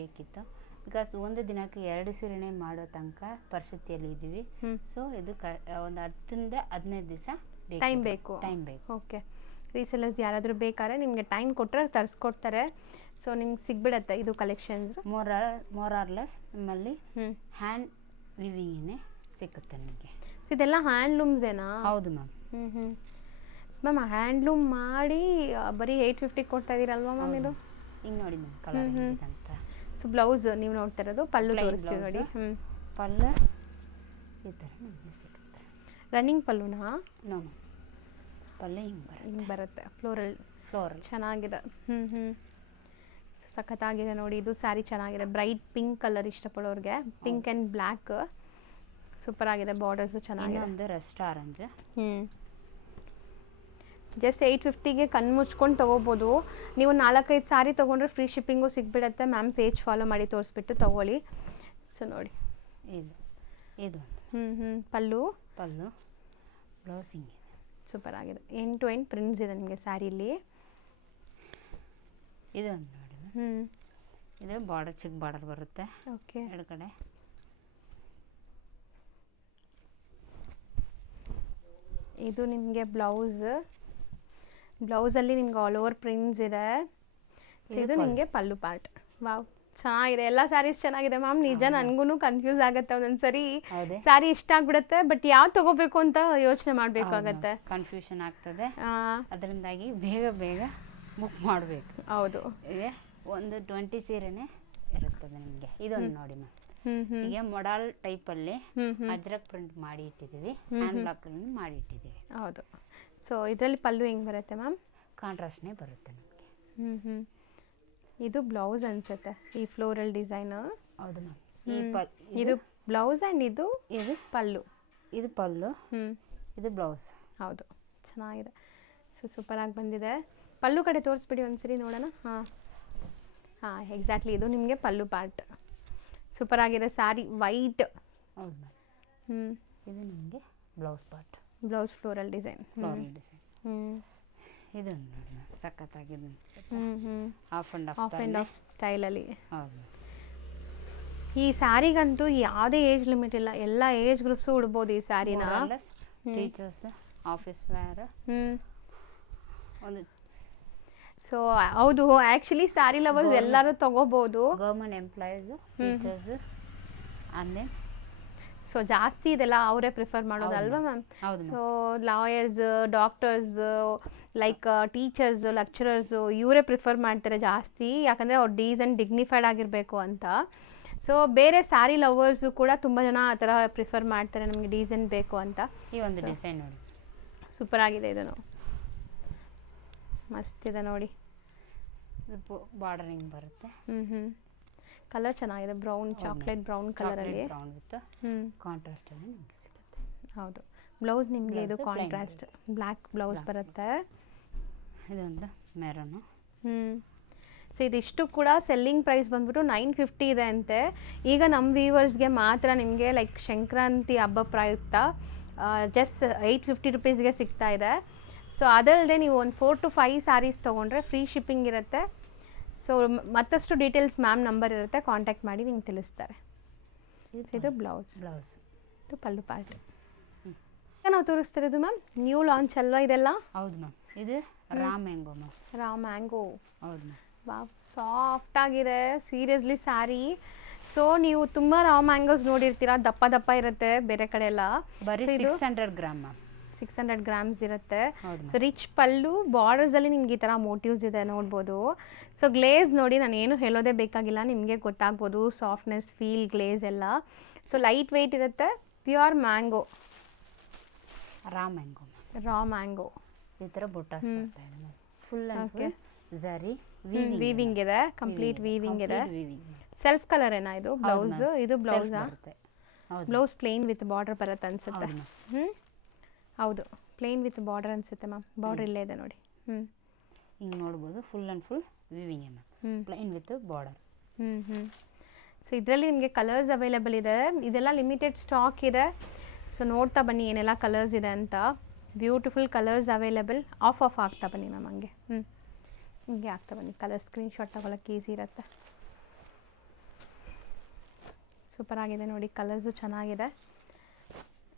ಬೇಕಿತ್ತು. ಬಿಕಾಸ್ ಒಂದು ದಿನಕ್ಕೆ 2 ಸೀರೆನೇ ಮಾಡೋ ತನಕ ಪರಿಸ್ಥಿತಿಯಲ್ಲಿ ಇದ್ದೀವಿ. ಸೊ ಇದು ಒಂದು 10 ರಿಂದ 15 ದಿವಸ ಟೈಮ್ ಬೇಕು. ಓಕೆ, ರೀಸೆಲ್ಲರ್ಸ್ ಯಾರಾದರೂ ಬೇಕಾದ್ರೆ ನಿಮಗೆ ಟೈಮ್ ಕೊಟ್ಟರೆ ತರಿಸ್ಕೊಡ್ತಾರೆ. ಸೊ ನಿಮ್ಗೆ ಸಿಗ್ಬಿಡತ್ತೆ ಇದು ಕಲೆಕ್ಷನ್ಸ್. ಮೋರ್ ಆರ್ ಲೆಸ್ ನಮ್ಮಲ್ಲಿ ಹ್ಯಾಂಡ್ ವಿವಿಂಗೇ ಸಿಗುತ್ತೆ ನಿಮಗೆ. ಇದೆಲ್ಲ ಹ್ಯಾಂಡ್ಲೂಮ್ಸೇನಾ? ಹೌದು ಮ್ಯಾಮ್. ಮ್ಯಾಮ್ ಹ್ಯಾಂಡ್ಲೂಮ್ ಮಾಡಿ ಬರೀ 850 ಕೊಡ್ತಾ ಇದ್ದೀರಲ್ವಾ ಮ್ಯಾಮ್? ಇದು ಹಿಂಗೆ ನೋಡಿ ಮ್ಯಾಮ್, ಕಲರ್ ಅಂತ. ಸೊ ಬ್ಲೌಸ್ ನೀವು ನೋಡ್ತಾ ಇರೋದು, ಪಲ್ಲು ತೋರಿಸ್ತೀವಿ ನೋಡಿ. ಪಲ್ಲು ಈ ಥರ ಸಿಗುತ್ತೆ. ರನ್ನಿಂಗ್ ಪಲ್ಲುನಾ? ನೋ ಮ್ಯಾಮ್, ಪಲ್ಲು ಹಿಂಗೆ ಬರುತ್ತೆ. ಫ್ಲೋರಲ್ ಚೆನ್ನಾಗಿದೆ. ಸಖತ್ತಾಗಿದೆ ನೋಡಿ. ಇದು ಸ್ಯಾರಿ ಚೆನ್ನಾಗಿದೆ. ಬ್ರೈಟ್ ಪಿಂಕ್ ಕಲರ್ ಇಷ್ಟಪಡೋರಿಗೆ, ಪಿಂಕ್ ಆ್ಯಂಡ್ ಬ್ಲ್ಯಾಕ್ ಸೂಪರ್ ಆಗಿದೆ. ಬಾರ್ಡರ್ಸು ಚೆನ್ನಾಗಿದೆ. ಒಂದು ರೆಸ್ಟ್ ಆರೆಂಜ್. ಜಸ್ಟ್ 850ಗೆ ಕಣ್ಣು ಮುಚ್ಕೊಂಡು ತೊಗೋಬೋದು. ನೀವು 4-5 ಸ್ಯಾರಿ ತೊಗೊಂಡ್ರೆ ಫ್ರೀ ಶಿಪ್ಪಿಂಗು ಸಿಗ್ಬಿಡುತ್ತೆ. ಮ್ಯಾಮ್ ಪೇಜ್ ಫಾಲೋ ಮಾಡಿ ತೋರಿಸ್ಬಿಟ್ಟು ತೊಗೊಳ್ಳಿ. ಸೊ ನೋಡಿ, ಇದು ಪಲ್ಲು ಬ್ಲೌಸ್ ಹಿಂಗಿದೆ. ಸೂಪರ್ ಆಗಿದೆ. ಎಂಡ್ ಟು ಎಂಡ್ ಪ್ರಿಂಟ್ಸ್ ಇದೆ ನಿಮಗೆ ಸ್ಯಾರಿಲಿ. ಇದೊಂದು ನೋಡಿ, ಇದು ಬಾರ್ಡರ್ ಚಿಕ್ಕ ಬಾರ್ಡರ್ ಬರುತ್ತೆ. ಓಕೆ, ಎರಡು ಕಡೆ. ಇದು ನಿಮಗೆ ಬ್ಲೌಸಲ್ಲಿ ನಿಮ್ಗೆ ಆಲ್ ಓವರ್ ಪ್ರಿಂಟ್ಸ್ ಇದೆ. ಇದು ನಿಮಗೆ ಪಲ್ಲು ಪಾರ್ಟ್. ವಾವ್, ಚೆನ್ನಾಗಿದೆ. ಎಲ್ಲ ಸ್ಯಾರೀಸ್ ಚೆನ್ನಾಗಿದೆ ಮ್ಯಾಮ್. ನಿಜ ನನಗೂ ಕನ್ಫ್ಯೂಸ್ ಆಗುತ್ತೆ ಒಂದೊಂದ್ಸರಿ. ಸ್ಯಾರಿ ಇಷ್ಟ ಆಗ್ಬಿಡುತ್ತೆ, ಬಟ್ ಯಾವ್ದು ತಗೋಬೇಕು ಅಂತ ಯೋಚನೆ ಮಾಡಬೇಕಾಗತ್ತೆ. ಕನ್ಫ್ಯೂಷನ್ ಆಗ್ತದೆ. ಅದರಿಂದಾಗಿ ಬೇಗ ಬುಕ್ ಮಾಡಬೇಕು. ಹೌದು, ಈಗ ಒಂದು 20 ಸೀರೆನೇ ಇರುತ್ತದೆ ನಿಮಗೆ. ಇದೊಂದು ನೋಡಿ ಮ್ಯಾಮ್, ಈಗ ಮೊಡಾಲ್ ಟೈಪಲ್ಲಿ ಅಜ್ರಕ್ ಪ್ರಿಂಟ್ ಮಾಡಿ ಇಟ್ಟಿದ್ದೀವಿ, ಹ್ಯಾಂಡ್ ಬ್ಲಾಕ್ ಮಾಡಿ ಇಟ್ಟಿದ್ದೀವಿ. ಹೌದು. ಸೊ ಇದರಲ್ಲಿ ಪಲ್ಲು ಹೆಂಗೆ ಬರುತ್ತೆ ಮ್ಯಾಮ್? ಕಾಂಟ್ರಾಸ್ಟ್ನೇ ಬರುತ್ತೆ ನಮಗೆ. ಇದು ಬ್ಲೌಸ್ ಅನ್ಸುತ್ತೆ, ಈ ಫ್ಲೋರಲ್ ಡಿಸೈನ್. ಹೌದು ಮ್ಯಾಮ್. ಇದು ಬ್ಲೌಸ್ ಆ್ಯಂಡ್ ಇದು ಪಲ್ಲು. ಇದು ಪಲ್ಲು, ಇದು ಬ್ಲೌಸ್. ಹೌದು, ಚೆನ್ನಾಗಿದೆ. ಸೊ ಸೂಪರಾಗಿ ಬಂದಿದೆ. ಪಲ್ಲು ಕಡೆ ತೋರಿಸ್ಬಿಡಿ ಒಂದ್ಸರಿ ನೋಡೋಣ. ಹಾಂ ಎಕ್ಸಾಕ್ಟ್ಲಿ, ಇದು ನಿಮಗೆ ಪಲ್ಲು ಪಾರ್ಟ್. ಸೂಪರ್ ಆಗಿದೆ ಸ್ಯಾರಿ, ವೈಟ್. ಹೌದು ಮ್ಯಾಮ್. ಇದು ನಿಮಗೆ blouse part. Blouse floral design. ಇದೊಂದು ನೋಡಿ ಮ್ಯಾಮ್ ಸಖತ್ತಾಗಿದೆ. ಹ್ಞೂ of and of and of ಸ್ಟೈಲಲ್ಲಿ. ಹೌದು. ಈ ಸ್ಯಾರಿಗಂತೂ ಯಾವುದೇ ಏಜ್ ಲಿಮಿಟ್ ಇಲ್ಲ, ಎಲ್ಲ ಏಜ್ ಗ್ರೂಪ್ಸು ಉಡ್ಬೋದು ಈ ಸ್ಯಾರಿನ. ಟೀಚರ್ಸ್, ಆಫೀಸ್ ವೇರ್ ಒಂದು. ಸೊ ಹೌದು, ಆ್ಯಕ್ಚುಲಿ ಸ್ಯಾರಿ ಲವರ್ಸ್ ಎಲ್ಲರೂ ತಗೋಬೋದು. ಗೌರ್ಮೆಂಟ್ ಎಂಪ್ಲಾಯೀಸು, ಟೀಚರ್ಸ್, ಆಮೇಲೆ ಸೊ ಜಾಸ್ತಿ ಇದೆಲ್ಲ ಅವರೇ ಪ್ರಿಫರ್ ಮಾಡೋದಲ್ವಾ ma'am? So lawyers, doctors, like teachers, lecturers ಇವರೇ ಪ್ರಿಫರ್ ಮಾಡ್ತಾರೆ ಜಾಸ್ತಿ, ಯಾಕಂದರೆ ಅವ್ರು ಡೀಸೆಂಟ್ ಡಿಗ್ನಿಫೈಡ್ ಆಗಿರಬೇಕು ಅಂತ. ಸೊ ಬೇರೆ ಸ್ಯಾರಿ ಲವರ್ಸು ಕೂಡ ತುಂಬ ಜನ ಆ ಥರ ಪ್ರಿಫರ್ ಮಾಡ್ತಾರೆ, ನಮಗೆ ಡೀಸೆಂಟ್ ಬೇಕು ಅಂತ. ಈ ಒಂದು ಡಿಸೈನ್ ನೋಡಿ, ಸೂಪರ್ ಆಗಿದೆ ಇದನ್ನು, ಮಸ್ತ್ ಇದೆ ನೋಡಿ. ಬಾರ್ಡರಿಂಗ್ ಬರುತ್ತೆ. ಕಲರ್ ಚೆನ್ನಾಗಿದೆ, ಬ್ರೌನ್, ಚಾಕ್ಲೇಟ್ ಬ್ರೌನ್ ಕಲರಲ್ಲಿ. ಬ್ರೌನ್ ವಿತ್ ಕಾಂಟ್ರಾಸ್ಟ್ ಅಲ್ಲಿ ನಿಮಗೆ ಸಿಗುತ್ತೆ. ಹೌದು, ಬ್ಲೌಸ್ ನಿಮಗೆ ಇದು ಕಾಂಟ್ರಾಸ್ಟ್ ಬ್ಲ್ಯಾಕ್ ಬ್ಲೌಸ್ ಬರುತ್ತೆ. ಇದೊಂದು ಮೆರೂನು. ಸೊ ಇದಿಷ್ಟು ಕೂಡ ಸೆಲ್ಲಿಂಗ್ ಪ್ರೈಸ್ ಬಂದ್ಬಿಟ್ಟು 950 ಇದೆ ಅಂತೆ. ಈಗ ನಮ್ಮ ವ್ಯೂವರ್ಸ್ಗೆ ಮಾತ್ರ ನಿಮಗೆ ಲೈಕ್ ಸಂಕ್ರಾಂತಿ ಹಬ್ಬ ಪ್ರಯುಕ್ತ ಜಸ್ಟ್ 850 ರುಪೀಸ್ಗೆ ಸಿಗ್ತಾ ಇದೆ. ಸೊ ಅದಲ್ಲದೆ ನೀವು ಒಂದು 4 to 5 ಸ್ಯಾರೀಸ್ ತೊಗೊಂಡ್ರೆ ಫ್ರೀ ಶಿಪ್ಪಿಂಗ್ ಇರುತ್ತೆ. ಸೊ ಮತ್ತಷ್ಟು ಡೀಟೇಲ್ಸ್ ಮ್ಯಾಮ್ ನಂಬರ್ ಇರುತ್ತೆ, ಕಾಂಟ್ಯಾಕ್ಟ್ ಮಾಡಿ ನಿಮ್ಗೆ ತಿಳಿಸ್ತಾರೆ. ಇದು ಬ್ಲೌಸ್, ಇದು ಪಲ್ಲು ಪಾರ್ಟ್. ನಾವು ತೋರಿಸ್ತಿರೋದು ಮ್ಯಾಮ್ ನ್ಯೂ ಲಾಂಚ್ ಅಲ್ವಾ ಇದೆಲ್ಲ? ಹೌದು ಮ್ಯಾಮ್, ಇದು ರಾ ಮ್ಯಾಂಗೋ ಮ್ಯಾಮ್. ರಾ ಮ್ಯಾಂಗೋ. ಹೌದು ಮ್ಯಾಮ್. ವಾವ್, ಸಾಫ್ಟ್ ಆಗಿದೆ ಸೀರಿಯಸ್ಲಿ ಸ್ಯಾರಿ. ಸೊ ನೀವು ತುಂಬ ರಾ ಮ್ಯಾಂಗೋಸ್ ನೋಡಿರ್ತೀರಾ, ದಪ್ಪ ದಪ್ಪ ಇರುತ್ತೆ ಬೇರೆ ಕಡೆ ಎಲ್ಲ. ಬರೀ 600 ಗ್ರಾಮ್ ಮ್ಯಾಮ್. 600 ಗ್ರಾಮ್ಸ್ ಇರುತ್ತೆ. ಹೌದು. ಸೊ ರಿಚ್ ಪಲ್ಲು, ಬಾರ್ಡರ್ಸಲ್ಲಿ ನಿಮ್ಗೆ ಈ ಥರ ಮೋಟಿವ್ಸ್ ಇದೆ ನೋಡ್ಬೋದು. ಸೊ ಗ್ಲೇಸ್ ನೋಡಿ, ನಾನು ಏನು ಹೇಳೋದೇ ಬೇಕಾಗಿಲ್ಲ, ನಿಮಗೆ ಗೊತ್ತಾಗ್ಬೋದು ಸಾಫ್ಟ್ನೆಸ್, ಫೀಲ್, ಗ್ಲೇಸ್ ಎಲ್ಲ. ಸೊ ಲೈಟ್ ವೆಯ್ಟ್ ಇರುತ್ತೆ, ಪ್ಯೂರ್ ಮ್ಯಾಂಗೋ, ರಾ ಮ್ಯಾಂಗೋ. ರಾ ಮ್ಯಾಂಗೋ ಈ ಥರ ಬುಟ್ಟಾಸ್ ಬರ್ತಾ ಇದೆ ma'am. Full and full zari weaving ಇದೆ, ಕಂಪ್ಲೀಟ್ ವೀವಿಂಗ್ ಇದೆ. ಸೆಲ್ಫ್ ಕಲರ್ ಏನಾ ಇದು ಬ್ಲೌಸ್? ಇದು ಬ್ಲೌಸಾ? ಬ್ಲೌಸ್ ಪ್ಲೇನ್ ವಿತ್ ಬಾರ್ಡರ್ ಬರುತ್ತೆ ಅನ್ಸುತ್ತೆ. ಹೌದು, ಪ್ಲೇನ್ ವಿತ್ ಬಾರ್ಡರ್ ಅನ್ಸುತ್ತೆ ಮ್ಯಾಮ್. ಬಾರ್ಡರ್ ಇಲ್ಲೇ ಇದೆ ನೋಡಿ. ಹಿಂಗೆ ನೋಡ್ಬೋದು, full and full weaving ma'am, plane with border. So ಇದರಲ್ಲಿ ನಿಮಗೆ ಕಲರ್ಸ್ ಅವೈಲೇಬಲ್ ಇದೆ, ಇದೆಲ್ಲ ಲಿಮಿಟೆಡ್ ಸ್ಟಾಕ್ ಇದೆ. ಸೊ ನೋಡ್ತಾ ಬನ್ನಿ ಏನೆಲ್ಲ ಕಲರ್ಸ್ ಇದೆ ಅಂತ. Beautiful colours available. ಆಫ್ ಆಗ್ತಾ ಬನ್ನಿ ಮ್ಯಾಮ್, ಹಂಗೆ ಹಿಂಗೆ ಆಗ್ತಾ ಬನ್ನಿ. ಕಲರ್ ಸ್ಕ್ರೀನ್ಶಾಟ್ ತಗೊಳಕ್ಕೆ ಈಸಿ ಇರುತ್ತೆ. ಸೂಪರ್ ಆಗಿದೆ ನೋಡಿ, ಕಲರ್ಸು ಚೆನ್ನಾಗಿದೆ.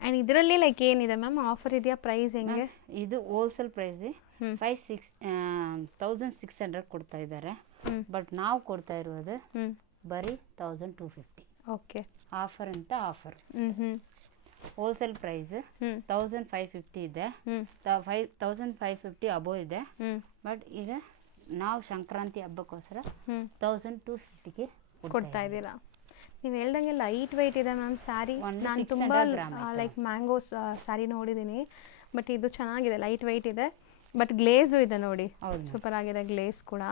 ಆ್ಯಂಡ್ ಇದರಲ್ಲಿ ಲೈಕ್ ಏನಿದೆ ಮ್ಯಾಮ್, ಆಫರ್ ಇದೆಯಾ? ಪ್ರೈಸ್ ಹೆಂಗೆ? ಇದು ಹೋಲ್ಸೇಲ್ ಪ್ರೈಸ್ 1600 ಕೊಡ್ತಾ ಇದ್ದಾರೆ. ಬಟ್ ನಾವು ಕೊಡ್ತಾ ಇರೋದು ಬರೀ 1250. ಓಕೆ, ಆಫರ್ ಅಂತ ಆಫರ್. ಹೋಲ್ಸೇಲ್ ಪ್ರೈಸ್ 1550 ಇದೆ, 1550 ಅಬೋ ಇದೆ. ಬಟ್ ಈಗ ನಾವು ಸಂಕ್ರಾಂತಿ ಹಬ್ಬಕ್ಕೋಸ್ಕರ 1250ಗೆ ಕೊಡ್ತಾ ಇದ್ದೀರಾ. ನೀವು ಹೇಳ್ದಂಗೆ ಲೈಟ್ ವೆಯ್ಟ್ ಇದೆ ಮ್ಯಾಮ್ ಸ್ಯಾರಿ. ನಾನು ತುಂಬ ಲೈಕ್ ಮ್ಯಾಂಗೋಸ್ ಸ್ಯಾರಿ ನೋಡಿದ್ದೀನಿ, ಬಟ್ ಇದು ಚೆನ್ನಾಗಿದೆ, ಲೈಟ್ ವೆಯ್ಟ್ ಇದೆ. ಬಟ್ ಗ್ಲೇಸು ಇದೆ ನೋಡಿ, ಸೂಪರ್ ಆಗಿದೆ ಗ್ಲೇಸ್ ಕೂಡ.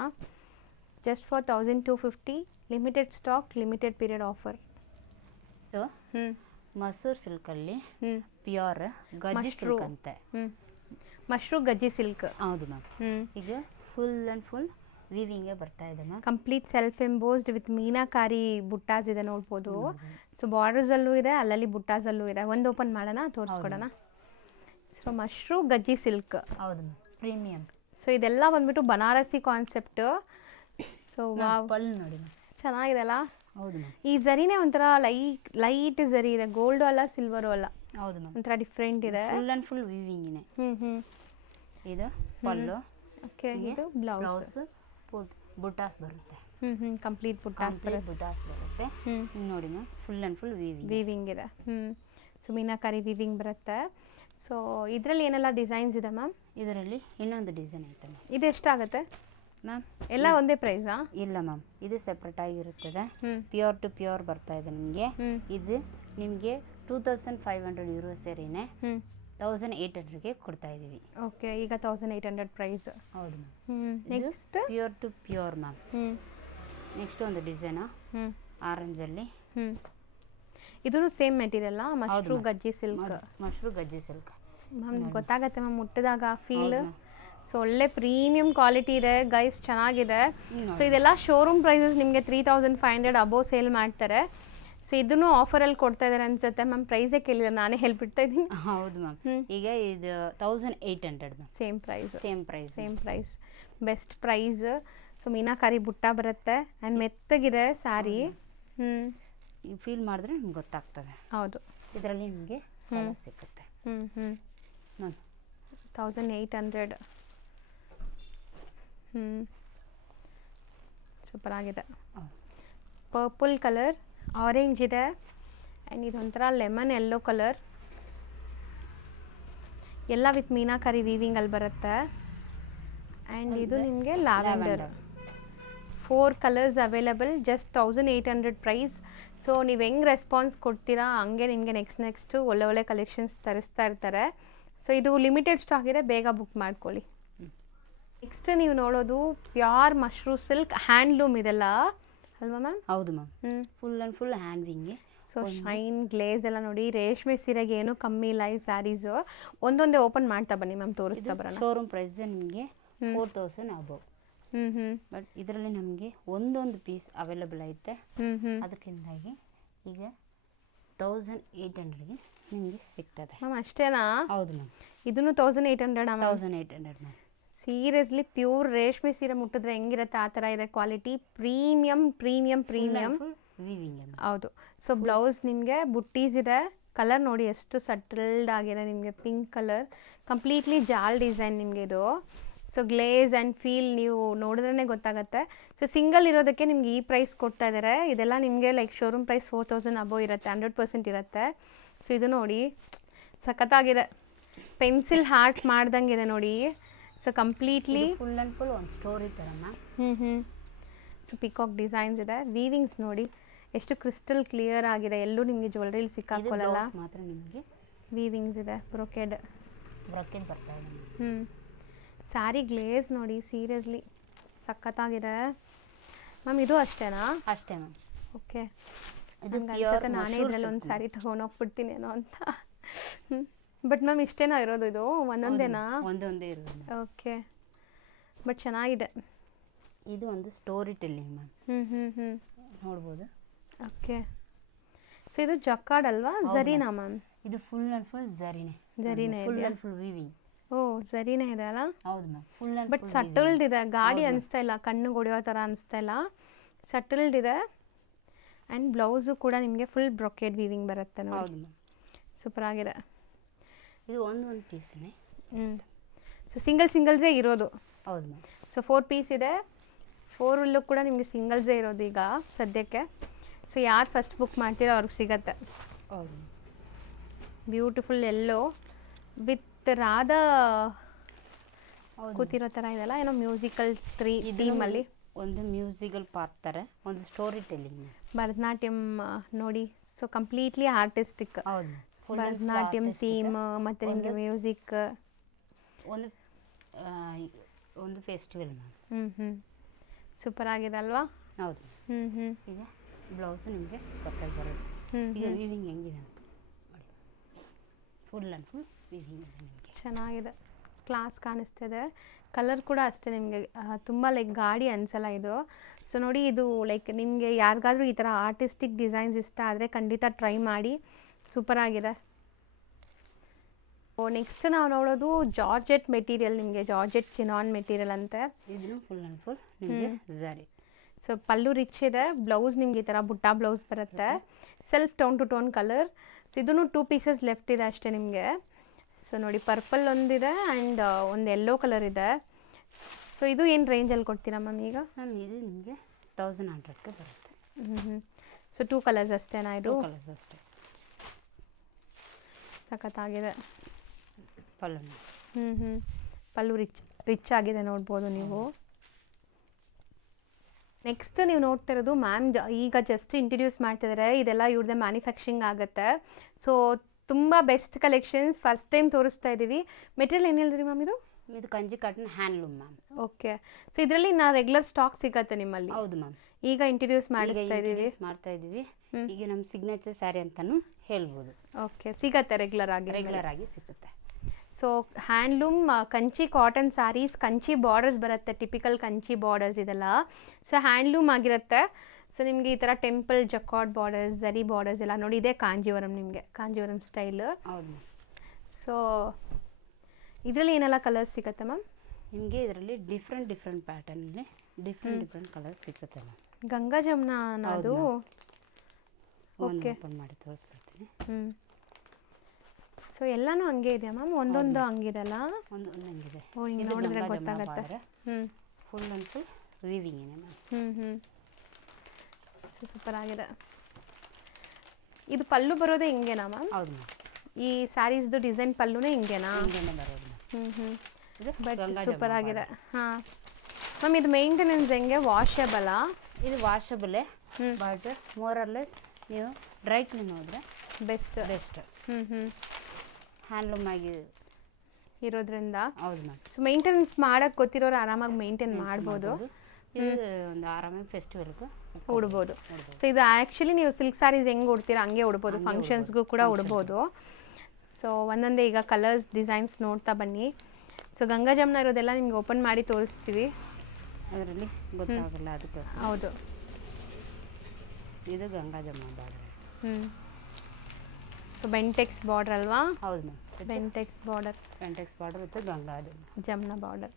Just for 1250, limited stock, limited period offer. ಮಸೂರ್ ಸಿಲ್ಕಲ್ಲಿ ಪ್ಯೂರ್ ಗಜ್ಜಿ ಸಿಲ್ಕ್ ಅಂತೆ. ಮಶ್ರೂ ಗಜ್ಜಿ ಸಿಲ್ಕ್. ಹೌದು ಮ್ಯಾಮ್. ಈಗ ಫುಲ್ ಆ್ಯಂಡ್ ಫುಲ್ ವೀವಿಂಗೇ ಬರ್ತಾ ಇದೆ ma'am. Complete self embossed with meenakari ಬುಟ್ಟಾಸ್ ಇದೆ ನೋಡ್ಬೋದು. ಸೊ ಬಾರ್ಡರ್ಸಲ್ಲೂ ಇದೆ, ಅಲ್ಲಲ್ಲಿ ಬುಟ್ಟಾಸಲ್ಲೂ ಇದೆ. ಒಂದು ಓಪನ್ ಮಾಡೋಣ, ತೋರಿಸ್ಕೊಡೋಣ. So mashru gajji silk. ಹೌದು ಮ್ಯಾಮ್, ಪ್ರೀಮಿಯಂ. ಸೊ ಇದೆಲ್ಲ ಬಂದ್ಬಿಟ್ಟು ಬನಾರಸಿ ಕಾನ್ಸೆಪ್ಟ್. ಸೊ ಪಲ್ಲು ನೋಡಿ ಚೆನ್ನಾಗಿದೆ ಅಲ್ಲ? ಹೌದು ಮ್ಯಾಮ್. ಈ ಝರಿನೇ ಒಂಥರ ಲೈಟ್ ಝರಿ ಇದೆ, ಗೋಲ್ಡು ಅಲ್ಲ ಸಿಲ್ವರು ಅಲ್ಲ. ಹೌದು ಮ್ಯಾಮ್, ಒಂಥರ ಡಿಫ್ರೆಂಟ್ ಇದೆ. ಫುಲ್ ಆ್ಯಂಡ್ ಫುಲ್ ವೀವಿಂಗಿನೇ. ಇದು ಪಲ್ಲು. ಓಕೆ, ಇದು ಬ್ಲೌಸ್. ಬುಟ್ಟಾಸ್ ಬರುತ್ತೆ. ಕಂಪ್ಲೀಟ್ ಬುಟ್ಟಾಸ್ ಬರುತ್ತೆ. ನೋಡಿ ma'am, full and full weaving ಇದೆ. ಸೊ ಮೀನಾಕಾರಿ ವೀವಿಂಗ್ ಬರುತ್ತೆ. ಸೊ ಇದರಲ್ಲಿ ಏನೆಲ್ಲ ಡಿಸೈನ್ಸ್ ಇದೆ ಮ್ಯಾಮ್? ಇದರಲ್ಲಿ ಇನ್ನೊಂದು ಡಿಸೈನ್ ಐತೆ ಮ್ಯಾಮ್. ಇದು ಎಷ್ಟಾಗುತ್ತೆ ಮ್ಯಾಮ್? ಎಲ್ಲ ಒಂದೇ ಪ್ರೈಸಾ? ಇಲ್ಲ ಮ್ಯಾಮ್, ಇದು ಸೆಪ್ರೇಟ್ ಆಗಿರುತ್ತದೆ. ಪ್ಯೂರ್ ಟು ಪ್ಯೂರ್ ಬರ್ತಾ ಇದೆ ನಿಮಗೆ. ಇದು ನಿಮಗೆ 2500 ಯೂರೋ ಸೇರಿನೇ 1800ಗೆ ಕೊಡ್ತಾ ಇದ್ದೀವಿ. ಓಕೆ, ಈಗ 1800 ಪ್ರೈಸ್. ಹೌದು ma'am. Next pure to pure ma'am. Next ಒಂದು ಡಿಸೈನು ಆರೆಂಜಲ್ಲಿ. ಇದೂ same material, mashru gajji silk. Mashru gajji silk ma'am ಗೊತ್ತಾಗತ್ತೆ ಮ್ಯಾಮ್ ಮುಟ್ಟಿದಾಗ ಫೀಲ್. ಸೊ ಒಳ್ಳೆ ಪ್ರೀಮಿಯಂ ಕ್ವಾಲಿಟಿ ಇದೆ ಗೈಸ್, ಚೆನ್ನಾಗಿದೆ. ಸೊ ಇದೆಲ್ಲ ಶೋರೂಮ್ ಪ್ರೈಸಸ್ ನಿಮಗೆ 3500 ಅಬೋವ್ ಸೇಲ್ ಮಾಡ್ತಾರೆ. ಸೊ ಇದನ್ನು ಆಫರಲ್ಲಿ ಕೊಡ್ತಾ ಇದ್ದಾರೆ ಅನ್ಸುತ್ತೆ ಮ್ಯಾಮ್. ಪ್ರೈಸೇ ಕೇಳಿಲ್ಲ, ನಾನೇ ಹೇಳ್ಬಿಡ್ತಾ ಇದ್ದೀನಿ. ಹೌದು ಮ್ಯಾಮ್. ಈಗ ಇದು 1800 ma'am. Same price. Same price. Best price. So meenakari butta ಬರುತ್ತೆ ಆ್ಯಂಡ್ ಮೆತ್ತಗಿದೆ ಸ್ಯಾರಿ. ಈಗ ಫೀಲ್ ಮಾಡಿದ್ರೆ ನಿಮ್ಗೆ ಗೊತ್ತಾಗ್ತದೆ. ಹೌದು, ಇದರಲ್ಲಿ ನಿಮಗೆ ಸಿಗುತ್ತೆ. ಮ್ಯಾಮ್ 1800. ಸೂಪರ್ ಆಗಿದೆ. ಪರ್ಪಲ್ ಕಲರ್, ಆರೆಂಜ್ ಇದೆ ಆ್ಯಂಡ್ ಇದೊಂಥರ ಲೆಮನ್ ಯೆಲ್ಲೋ ಕಲರ್. ಎಲ್ಲ ವಿತ್ ಮೀನಾಕಾರಿ ವೀವಿಂಗಲ್ಲಿ ಬರುತ್ತೆ. ಆ್ಯಂಡ್ ಇದು ನಿಮಗೆ lavender. 4 colours available, just 1800 price. So ನೀವು ಹೆಂಗೆ ರೆಸ್ಪಾನ್ಸ್ ಕೊಡ್ತೀರಾ ಹಂಗೆ ನಿಮಗೆ ನೆಕ್ಸ್ಟ್ ಒಳ್ಳೆ ಕಲೆಕ್ಷನ್ಸ್ ತರಿಸ್ತಾ ಇರ್ತಾರೆ. ಸೊ ಇದು ಲಿಮಿಟೆಡ್ ಸ್ಟಾಕ್ ಇದೆ, ಬೇಗ ಬುಕ್ ಮಾಡ್ಕೊಳ್ಳಿ. ನೆಕ್ಸ್ಟ್ ನೀವು ನೋಡೋದು ಪ್ಯೂರ್ ಮಶ್ರೂ ಸಿಲ್ಕ್ ಹ್ಯಾಂಡ್ಲೂಮ್ ಇದೆಲ್ಲ ಅಲ್ವಾ ಮ್ಯಾಮ್? ಹೌದು ma'am. Full and full handweaving. So shine glaze ಎಲ್ಲ ನೋಡಿ, ರೇಷ್ಮೆ ಸೀರೆಗೆ ಏನು ಕಮ್ಮಿ ಇಲ್ಲ ಈ ಸ್ಯಾರೀಸು. ಒಂದೊಂದೇ ಓಪನ್ ಮಾಡ್ತಾ ಬನ್ನಿ ಮ್ಯಾಮ್, ತೋರಿಸ್ತಾ ಬರೋಣ. ಶೋರೂಮ್ ಪ್ರೈಸ್ ನಿಮಗೆ 4000 ಅಬೌವ್. ಬಟ್ ಇದರಲ್ಲಿ ನಮಗೆ ಒಂದೊಂದು ಪೀಸ್ ಅವೈಲೇಬಲ್ ಐತೆ. ಅದಕ್ಕಿಂತಾಗಿ ಈಗ 1800ಗೆ ನಿಮಗೆ ಸಿಗ್ತದೆ ಮ್ಯಾಮ್. ಅಷ್ಟೇನಾ? ಹೌದು ಮ್ಯಾಮ್. ಇದನ್ನು 1800. 1800 ಮ್ಯಾಮ್. ಸೀರಿಯಸ್ಲಿ ಪ್ಯೂರ್ ರೇಷ್ಮೆ ಸೀರೆ ಮುಟ್ಟಿದ್ರೆ ಹೆಂಗಿರುತ್ತೆ ಆ ಥರ ಇದೆ ಕ್ವಾಲಿಟಿ. ಪ್ರೀಮಿಯಮ್. ವೀವಿಂಗ್. ಹೌದು. ಸೊ ಬ್ಲೌಸ್ ನಿಮಗೆ ಬುಟ್ಟೀಸ್ ಇದೆ. ಕಲರ್ ನೋಡಿ ಎಷ್ಟು ಸಟಲ್ಡ್ ಆಗಿದೆ ನಿಮಗೆ, ಪಿಂಕ್ ಕಲರ್. ಕಂಪ್ಲೀಟ್ಲಿ ಜಾಲ್ ಡಿಸೈನ್ ನಿಮಗೆ ಇದು. ಸೊ ಗ್ಲೇಸ್ ಆ್ಯಂಡ್ ಫೀಲ್ ನೀವು ನೋಡಿದ್ರೇ ಗೊತ್ತಾಗುತ್ತೆ. ಸೊ ಸಿಂಗಲ್ ಇರೋದಕ್ಕೆ ನಿಮ್ಗೆ ಈ ಪ್ರೈಸ್ ಕೊಡ್ತಾ ಇದ್ದಾರೆ. ಇದೆಲ್ಲ ನಿಮಗೆ ಲೈಕ್ ಶೋರೂಮ್ ಪ್ರೈಸ್ 4000 ಅಬೋವ್ ಇರುತ್ತೆ, 100% ಇರುತ್ತೆ. ಸೊ ಇದು ನೋಡಿ ಸಖತ್ತಾಗಿದೆ, ಪೆನ್ಸಿಲ್ ಹಾರ್ಟ್ ಮಾಡ್ದಂಗಿದೆ ನೋಡಿ. So completely full and full ಒಂದು ಸ್ಟೋರಿ ಥರ ಮ್ಯಾಮ್. ಸೊ ಪಿಕಾಕ್ ಡಿಸೈನ್ಸ್ ಇದೆ. ವೀವಿಂಗ್ಸ್ ನೋಡಿ ಎಷ್ಟು ಕ್ರಿಸ್ಟಲ್ ಕ್ಲಿಯರ್ ಆಗಿದೆ, ಎಲ್ಲೂ ನಿಮಗೆ ಜ್ಯುವೆಲ್ರಿಲಿ ಸಿಕ್ಕಾಕೊಳ್ಳಲ್ಲ. ಮಾತ್ರ ನಿಮಗೆ ವೀವಿಂಗ್ಸ್ ಇದೆ, ಬ್ರೊಕೆಡ್ ಬರ್ತಾ ಇದೆ. ಸ್ಯಾರಿ ಗ್ಲೇಸ್ ನೋಡಿ ಸೀರಿಯಸ್ಲಿ ಸಖತ್ತಾಗಿದೆ ಮ್ಯಾಮ್. ಇದು ಅಷ್ಟೇನಾ? ಅಷ್ಟೇ ಮ್ಯಾಮ್. ಓಕೆ. ಅನ್ಸುತ್ತೆ ನಾನೇ ಇದರಲ್ಲಿ ಒಂದು ಸ್ಯಾರಿ ತೊಗೊಂಡೋಗ್ಬಿಡ್ತೀನೇನೋ ಅಂತ. ಬಟ್ ಮ್ಯಾಮ್ ಇಷ್ಟೇನಾ ಇರೋದು? ಇದು ಒಂದೊಂದೇನಾ? ಒಂದೊಂದೇ ಇರೋದು. ಓಕೆ, ಬಟ್ ಚೆನ್ನಾಗಿದೆ. ಇದು ಒಂದು ಸ್ಟೋರಿ ಟೆಲ್ಲಿಂಗ್ ಮ್ಯಾಮ್. ನೋಡ್ಬೋದು. ಓಕೆ. ಸೊ ಇದು ಜಕ್ಕಾರ್ಡ್ ಅಲ್ವಾ, ಝರಿನಾ ಮ್ಯಾಮ್? ಇದು ಫುಲ್ ಆ್ಯಂಡ್ ಫುಲ್ ಝರಿನೇ ಫುಲ್ ಆ್ಯಂಡ್ ಫುಲ್ ವೀವಿಂಗ್. ಓ ಝರಿನೇ ಇದೆ ಅಲ್ಲ? ಹೌದು ma'am. Full and but subtle ಇದೆ, ಗಾಡಿ ಅನಿಸ್ತಾ ಇಲ್ಲ, ಕಣ್ಣು ಹೊಡೆಯೋ ಥರ ಅನಿಸ್ತಾ ಇಲ್ಲ, ಸಟಲ್ಡ್ ಇದೆ. ಆ್ಯಂಡ್ ಬ್ಲೌಸು ಕೂಡ ನಿಮಗೆ ಫುಲ್ ಬ್ರೊಕೆಡ್ ವೀವಿಂಗ್ ಬರುತ್ತೆ ನೋಡಿ. ಹೌದು ಮ್ಯಾಮ್. ಸೂಪರ್ ಆಗಿದೆ. ಇದು ಒಂದು ಪೀಸ್ನೇ. ಸೊ ಸಿಂಗಲ್ಸೇ ಇರೋದು. ಹೌದು ಮ್ಯಾಮ್. ಸೊ 4 ಪೀಸ್ ಇದೆ. 4 ಕೂಡ ನಿಮಗೆ ಸಿಂಗಲ್ಸೇ ಇರೋದು ಈಗ ಸದ್ಯಕ್ಕೆ. ಸೊ ಯಾರು ಫಸ್ಟ್ ಬುಕ್ ಮಾಡ್ತೀರೋ ಅವ್ರಿಗೆ ಸಿಗತ್ತೆ. ಹೌದು. ಬ್ಯೂಟಿಫುಲ್ ಎಲ್ಲೋ ವಿತ್ ರಾಧಾ ಕೂತಿರೋ ಥರ ಇದೆಲ್ಲ, ಏನೋ ಮ್ಯೂಸಿಕಲ್ ಥೀಮಲ್ಲಿ ಒಂದು ಮ್ಯೂಸಿಕಲ್ ಪಾರ್ಟ್ ಥರ ಒಂದು ಸ್ಟೋರಿ ಟೆಲ್ಲಿಂಗ್. ಭರತನಾಟ್ಯಂ ನೋಡಿ. So completely artistic. ಹೌದು. ಭರತನಾಟ್ಯಂ ಥೀಮ್ ಮತ್ತು ನಿಮಗೆ ಮ್ಯೂಸಿಕ್. ಒಂದು ಫೆಸ್ಟಿವಲ್ ಮ್ಯಾಮ್. ಸೂಪರ್ ಆಗಿದೆ ಅಲ್ವಾ? ಹೌದು. ಈಗ ಬ್ಲೌಸ್ ನಿಮಗೆ ಗೊತ್ತಾಗಿ ಬರೋದು. ಈಗ ವೀವಿಂಗ್ ಹೆಂಗಿದೆ ಅಂತ ನೋಡಿ. ಫುಲ್ ಆ್ಯಂಡ್ ಫುಲ್ ವೀವಿಂಗ್ ಇದೆ ನಿಮಗೆ. ಚೆನ್ನಾಗಿದೆ, ಕ್ಲಾಸ್ ಕಾಣಿಸ್ತಿದೆ. ಕಲರ್ ಕೂಡ ಅಷ್ಟೇ ನಿಮಗೆ ತುಂಬ ಲೈಕ್ ಗಾಡಿ ಅನಿಸಲ್ಲ ಇದು. ಸೊ ನೋಡಿ, ಇದು ಲೈಕ್ ನಿಮಗೆ ಯಾರಿಗಾದ್ರೂ ಈ ಥರ ಆರ್ಟಿಸ್ಟಿಕ್ ಡಿಸೈನ್ಸ್ ಇಷ್ಟ ಆದರೆ ಖಂಡಿತ ಟ್ರೈ ಮಾಡಿ, ಸೂಪರ್ ಆಗಿದೆ. ನೆಕ್ಸ್ಟ್ ನಾವು ನೋಡೋದು ಜಾರ್ಜೆಟ್ ಮೆಟೀರಿಯಲ್, ನಿಮಗೆ ಜಾರ್ಜೆಟ್ ಚಿನಾನ್ ಮೆಟೀರಿಯಲ್ ಅಂತೆ. ಇದನ್ನು ಫುಲ್ ಆ್ಯಂಡ್ ಫುಲ್ ನಿಮಗೆ ಝರಿ. ಸೊ ಪಲ್ಲು ರಿಚ್ ಇದೆ, ಬ್ಲೌಸ್ ನಿಮಗೆ ಈ ಥರ ಬುಟ್ಟ ಬ್ಲೌಸ್ ಬರುತ್ತೆ, self tone to tone colour. So ಇದನ್ನು 2 ಪೀಸಸ್ ಲೆಫ್ಟ್ ಇದೆ ಅಷ್ಟೇ ನಿಮಗೆ. ಸೊ ನೋಡಿ, ಪರ್ಪಲ್ ಒಂದಿದೆ ಆ್ಯಂಡ್ ಒಂದು ಯೆಲ್ಲೋ ಕಲರ್ ಇದೆ. ಸೊ ಇದು ಏನು ರೇಂಜಲ್ಲಿ ಕೊಡ್ತೀರಾ ಮ್ಯಾಮ್ ಈಗ? ಮ್ಯಾಮ್ ಇದು ನಿಮಗೆ 1100ಕ್ಕೆ ಬರುತ್ತೆ. ಸೊ 2 ಕಲರ್ಸ್ ಅಷ್ಟೇನಾ? ಇದು 2 ಕಲರ್ಸ್ ಅಷ್ಟೇ. ಸಖತ್ತಾಗಿದೆ ಪಲ್ಲು. ಪಲ್ಲು ರಿಚ್ ಆಗಿದೆ ನೋಡ್ಬೋದು ನೀವು. ನೆಕ್ಸ್ಟ್ ನೀವು ನೋಡ್ತಾ ಇರೋದು ಮ್ಯಾಮ್ ಈಗ ಜಸ್ಟ್ ಇಂಟ್ರಡ್ಯೂಸ್ ಮಾಡ್ತಿದ್ದಾರೆ. ಇದೆಲ್ಲ ಇವ್ರದ್ದೇ ಮ್ಯಾನುಫ್ಯಾಕ್ಚರಿಂಗ್ ಆಗುತ್ತೆ. ಸೊ ತುಂಬ ಬೆಸ್ಟ್ ಕಲೆಕ್ಷನ್ಸ್ ಫಸ್ಟ್ ಟೈಮ್ ತೋರಿಸ್ತಾ ಇದ್ದೀವಿ. ಮೆಟೀರಿಯಲ್ ಏನು ಹೇಳಿದ್ರಿ ಮ್ಯಾಮ್? ಇದು Kanchi cotton handloom ma'am. Okay. So ಇದರಲ್ಲಿ ರೆಗ್ಯುಲರ್ ಸ್ಟಾಕ್ ಸಿಗತ್ತೆ ನಿಮ್ಮಲ್ಲಿ? ಹೌದು ಮ್ಯಾಮ್. ಈಗ ಇಂಟ್ರಡ್ಯೂಸ್ ಮಾಡ್ತಾ ಇದ್ದೀವಿ. ಈಗ ನಮ್ಮ ಸಿಗ್ನೇಚರ್ ಸ್ಯಾರಿ ಅಂತಾನು ಹೇಳ್ಬೋದು. ಓಕೆ, ಸಿಗತ್ತೆ ರೆಗ್ಯುಲರ್ ಆಗಿ ಸಿಗುತ್ತೆ. So handloom Kanchi cotton saris, Kanchi borders ಬರುತ್ತೆ, ಟಿಪಿಕಲ್ ಕಂಚಿ ಬಾರ್ಡರ್ಸ್ ಇದೆಲ್ಲ. ಸೊ ಹ್ಯಾಂಡ್ಲೂಮ್ ಆಗಿರುತ್ತೆ. ಸೊ ನಿಮಗೆ ಈ ಥರ temple jacquard borders zari borders ಎಲ್ಲ ನೋಡಿ, ಇದೇ ಕಾಂಜೀವರಂ, ನಿಮಗೆ ಕಾಂಜೀವರಂ ಸ್ಟೈಲ್. ಹೌದು ಮ್ಯಾಮ್. ಸೊ ಇದರಲ್ಲಿ ಏನೆಲ್ಲ ಕಲರ್ಸ್ ಸಿಗುತ್ತೆ ಮ್ಯಾಮ್? ನಿಮಗೆ ಇದರಲ್ಲಿ ಡಿಫ್ರೆಂಟ್ ಪ್ಯಾಟರ್ನಲ್ಲಿ ಡಿಫ್ರೆಂಟ್ ಕಲರ್ಸ್ ಸಿಗುತ್ತೆ ಮ್ಯಾಮ್. ಗಂಗಾ ಜಮ್ನ ಅದು ಓಕೆ, ಓಪನ್ ಮಾಡಿ ತೋರಿಸ್ಬಿಡ್ತೀನಿ. ಸೊ ಎಲ್ಲನೂ ಹಂಗೆ ಇದೆಯಾ ಮ್ಯಾಮ್? ಒಂದೊಂದು ಹಂಗಿದೆಲ್ಲ? ಒಂದು ಹಂಗಿದೆ. ಓ, ಹಿಂಗೆ ನೋಡಿದ್ರೆ ಗೊತ್ತಾಗುತ್ತೆ. ಫುಲ್ ಆ್ಯಂಡ್ ಫುಲ್ ವೀವಿಂಗ್ ಏನೇ ಮ್ಯಾಮ್. ಸೊ ಸೂಪರ್ ಆಗಿದೆ. ಇದು ಪಲ್ಲು ಬರೋದೇ ಹಿಂಗೆನಾ ಮ್ಯಾಮ್? ಹೌದು ಮ್ಯಾಮ್. ಈ ಸ್ಯಾರೀಸ್ದು ಡಿಸೈನ್ ಪಲ್ಲುನೇ ಹಿಂಗೆನಾ? ಹಿಂಗೇನೆ ಬರೋದು ಮ್ಯಾಮ್. ಬಟ್ ಸೂಪರ್ ಆಗಿದೆ. ಹಾಂ ಮ್ಯಾಮ್, ಇದು ಮೇಂಟೆನೆನ್ಸ್ ಹೆಂಗೆ? ವಾಷೇಬಲಾ? ಇದು ವಾಷಬಲೇ, ಬಟ್ ಮೋರಲ್ಲೆಸ್ ನೀವು ಡ್ರೈ ಕ್ಲೀನ್ ಹೋದರೆ ಬೆಸ್ಟ್. ಹ್ಯಾಂಡ್ಲೂಮ್ ಆಗಿ ಇರೋದ್ರಿಂದ. ಹೌದು ಮ್ಯಾಮ್. ಸೊ ಮೇಂಟೆನೆನ್ಸ್ ಮಾಡೋಕ್ಕೆ ಗೊತ್ತಿರೋರು ಆರಾಮಾಗಿ ಮೇಂಟೈನ್ ಮಾಡ್ಬೋದು. ಇದು ಒಂದು ಆರಾಮಾಗಿ ಫೆಸ್ಟಿವಲ್ಗೂ ಉಡ್ಬೋದು. ಸೊ ಇದು ಆ್ಯಕ್ಚುಲಿ ನೀವು ಸಿಲ್ಕ್ ಸ್ಯಾರೀಸ್ ಹೆಂಗೆ ಉಡ್ತೀರಾ ಹಂಗೆ ಉಡ್ಬೋದು, ಫಂಕ್ಷನ್ಸ್ಗೂ ಕೂಡ ಉಡ್ಬೋದು. ಸೊ ಒಂದೊಂದೇ ಈಗ ಕಲರ್ಸ್ ಡಿಸೈನ್ಸ್ ನೋಡ್ತಾ ಬನ್ನಿ. ಸೊ ಗಂಗಾ ಜಮ್ನ ಇರೋದೆಲ್ಲ ನಿಮ್ಗೆ ಓಪನ್ ಮಾಡಿ ತೋರಿಸ್ತೀವಿ, ಅದರಲ್ಲಿ ಗೊತ್ತಾಗಲ್ಲ ಅದಕ್ಕೆ. ಹೌದು, ಇದು Ganga Jamna border. So Bentex border ಅಲ್ವಾ? ಹೌದು ma'am. Bentex border with Ganga Jamna border.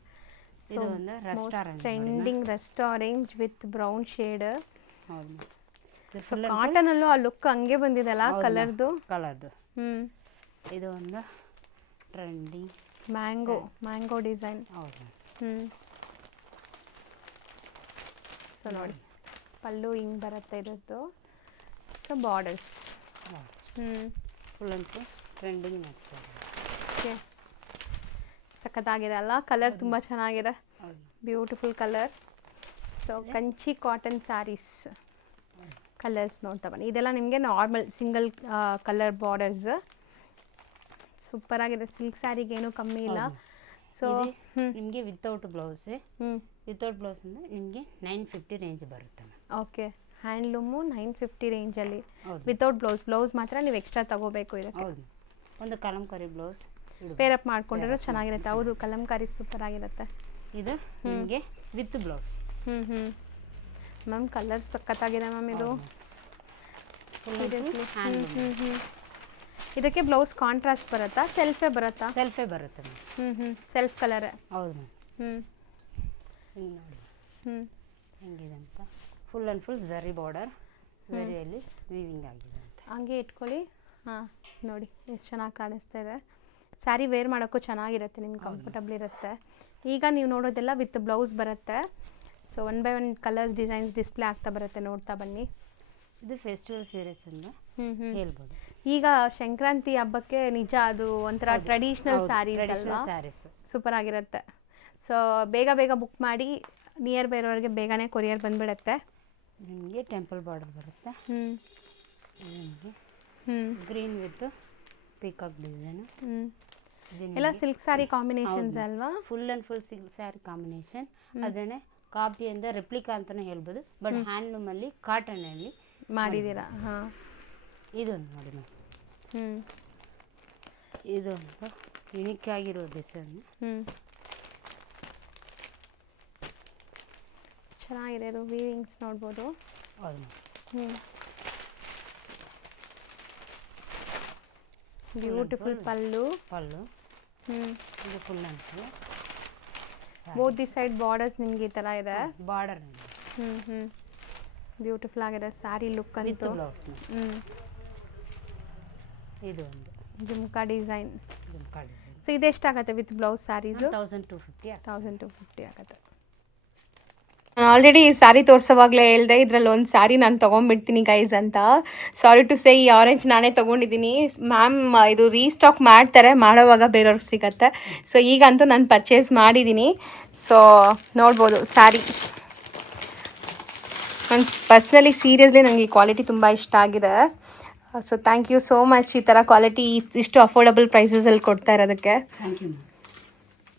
ಇದು ಒಂದು restaurant trending rest orange with brown shade. ಹೌದು ಮ್ಯಾಮ್. ಸೊ ಕಾಟನಲ್ಲೂ ಆ ಲುಕ್ ಹಂಗೆ ಬಂದಿದೆಲ್ಲ ಕಲರ್ದು. ಇದು ಒಂದು ಟ್ರೆಂಡಿಂಗ್ ಮ್ಯಾಂಗೋ ಡಿಸೈನ್. ಹೌದು. ಸೊ ನೋಡಿ ಪಲ್ಲು ಹಿಂಗೆ ಬರುತ್ತೆ ಇದ್ರದ್ದು. So borders full and full trending. Okay, ಸಖತ್ತಾಗಿದೆ ಅಲ್ಲ? ಕಲರ್ ತುಂಬ ಚೆನ್ನಾಗಿದೆ, beautiful colour. So Kanchi cotton saris colours ನೋಡ್ತಾ ಬನ್ನಿ. ಇದೆಲ್ಲ ನಿಮಗೆ normal single colour borders. Super ಆಗಿದೆ. ಸಿಲ್ಕ್ ಸ್ಯಾರಿಗೆ ಏನೂ ಕಮ್ಮಿ ಇಲ್ಲ. ಸೊ ನಿಮಗೆ ವಿತೌಟ್ ಬ್ಲೌಸ್ ಅಂದರೆ ನಿಮಗೆ 950 ರೇಂಜ್ ಬರುತ್ತೆ ಮ್ಯಾಮ್. ಓಕೆ, ಹ್ಯಾಂಡ್ಲೂಮು 950 ರೇಂಜಲ್ಲಿ ವಿತೌಟ್ ಬ್ಲೌಸ್ ಮಾತ್ರ ನೀವು ಎಕ್ಸ್ಟ್ರಾ ತಗೋಬೇಕು ಇದಕ್ಕೆ. ಹೌದು, ಒಂದು ಕಲಂಕಾರಿ ಬ್ಲೌಸ್ ಪೇರಪ್ ಮಾಡ್ಕೊಂಡ್ರೆ ಚೆನ್ನಾಗಿರುತ್ತೆ. ಹೌದು, ಕಲಂಕಾರಿ ಸೂಪರ್ ಆಗಿರುತ್ತೆ. ಇದು ನಿಮಗೆ ವಿತ್ ಬ್ಲೌಸ್. ಮ್ಯಾಮ್ ಕಲರ್ ಸಖತ್ತಾಗಿದೆ ಮ್ಯಾಮ್. ಇದು ಇದಕ್ಕೆ ಬ್ಲೌಸ್ ಕಾಂಟ್ರಾಸ್ಟ್ ಬರುತ್ತಾ? ಸೆಲ್ಫೇ ಬರುತ್ತಾ? ಸೆಲ್ಫೇ ಬರುತ್ತೆ ಮ್ಯಾಮ್. ಸೆಲ್ಫ್ ಕಲರೇ. ಹೌದು ಮ್ಯಾಮ್. ಹಿಂಗೆ ನೋಡಿ ಹೆಂಗಿದೆ ಅಂತ. Full and full zari border, ಝರಿಯಲ್ಲಿ ವೀವಿಂಗ್ ಆಗಿದೆ ಅಂತ. ಹಂಗೆ ಇಟ್ಕೊಳ್ಳಿ. ಹಾಂ ನೋಡಿ ಎಷ್ಟು ಚೆನ್ನಾಗಿ ಕಾಣಿಸ್ತಾ ಇದೆ. ಸ್ಯಾರಿ ವೇರ್ ಮಾಡೋಕ್ಕೂ ಚೆನ್ನಾಗಿರುತ್ತೆ, ನಿಮ್ಗೆ ಕಂಫರ್ಟಬಲ್ ಇರುತ್ತೆ. ಈಗ ನೀವು ನೋಡೋದೆಲ್ಲ ವಿತ್ ಬ್ಲೌಸ್ ಬರುತ್ತೆ. So 1 by 1 colours designs display ಆಗ್ತಾ ಬರುತ್ತೆ, ನೋಡ್ತಾ ಬನ್ನಿ. ಇದು ಫೆಸ್ಟಿವಲ್ ಸೀರೀಸ್ ಅಂತ ಹೇಳ್ಬೋದು. ಈಗ ಸಂಕ್ರಾಂತಿ ಹಬ್ಬಕ್ಕೆ ನಿಜ ಅದು ಒಂಥರ ಟ್ರೆಡಿಷ್ನಲ್ ಸ್ಯಾರೀಸ್ ಅಲ್ವಾ? ಸೂಪರ್ ಆಗಿರುತ್ತೆ. ಸೊ ಬೇಗ ಬುಕ್ ಮಾಡಿ, ನಿಯರ್ ಬೈ ಇರೋರಿಗೆ ಬೇಗನೆ ಕೊರಿಯರ್ ಬಂದುಬಿಡುತ್ತೆ. ನಿಮಗೆ ಟೆಂಪಲ್ ಬಾರ್ಡರ್ ಬರುತ್ತೆ. Green with peacock design. ಎಲ್ಲ ಸಿಲ್ಕ್ ಸ್ಯಾರಿ ಕಾಂಬಿನೇಷನ್ಸ್ ಅಲ್ವಾ? Full and full silk sari combination. ಅದನ್ನೇ ಕಾಪಿಯಿಂದ ರೆಪ್ಲಿಕಾ ಅಂತಲೇ ಹೇಳ್ಬೋದು, ಬಟ್ ಹ್ಯಾಂಡ್ಲೂಮಲ್ಲಿ ಕಾಟನಲ್ಲಿ ಮಾಡಿದ್ದೀರಾ. ಹಾಂ, ಇದೊಂದು ನೋಡಿ ಮ್ಯಾಮ್. ಇದೊಂದು ಯುನಿಕ್ ಆಗಿರೋ ಡಿಸೈನ್. ಚೆನ್ನಾಗಿದೆ. ಇದು ವೀವಿಂಗ್ಸ್ ನೋಡ್ಬೋದು. ಹೌದು ಮ್ಯಾಮ್. ಬ್ಯೂಟಿಫುಲ್ ಪಲ್ಲು. ಇದು full and full both the side borders ನಿಮಗೆ ಈ ಥರ ಇದೆ. ಬಾರ್ಡರ್ ಬ್ಯೂಟಿಫುಲ್ ಆಗಿದೆ ಸ್ಯಾರಿ ಲುಕ್ ಅಂತೂ. ಬ್ಲೌಸ್. ಇದು ಒಂದು ಜುಮ್ಕಾ ಡಿಸೈನ್. ಸೊ ಇದೆಷ್ಟಾಗುತ್ತೆ ವಿತ್ ಬ್ಲೌಸ್ ಸ್ಯಾರೀಸು? 1250 ಆಗುತ್ತೆ. ನಾನು ಆಲ್ರೆಡಿ ಸ್ಯಾರಿ ತೋರಿಸೋವಾಗಲೇ ಹೇಳಿದೆ, ಇದರಲ್ಲಿ ಒಂದು ಸ್ಯಾರಿ ನಾನು ತೊಗೊಂಡ್ಬಿಡ್ತೀನಿ ಗೈಸ್ ಅಂತ. ಸಾರಿ ಟು ಸೇ, ಈ ಆರೆಂಜ್ ನಾನೇ ತೊಗೊಂಡಿದ್ದೀನಿ. ಮ್ಯಾಮ್ ಇದು ರೀಸ್ಟಾಕ್ ಮಾಡ್ತಾರೆ, ಮಾಡೋವಾಗ ಬೇರೆಯವ್ರಿಗೆ ಸಿಗತ್ತೆ. ಸೊ ಈಗಂತೂ ನಾನು ಪರ್ಚೇಸ್ ಮಾಡಿದ್ದೀನಿ. ಸೊ ನೋಡ್ಬೋದು ಸ್ಯಾರಿ. ನಾನು ಪರ್ಸ್ನಲಿ ಸೀರಿಯಸ್ಲಿ ನನಗೆ ಈ ಕ್ವಾಲಿಟಿ ತುಂಬ ಇಷ್ಟ ಆಗಿದೆ. So thank you so much. ಈ ಥರ ಕ್ವಾಲಿಟಿ ಇಷ್ಟು ಅಫೋರ್ಡಬಲ್ ಪ್ರೈಸಸಲ್ಲಿ ಕೊಡ್ತಾ ಇರೋದಕ್ಕೆ. Thank you.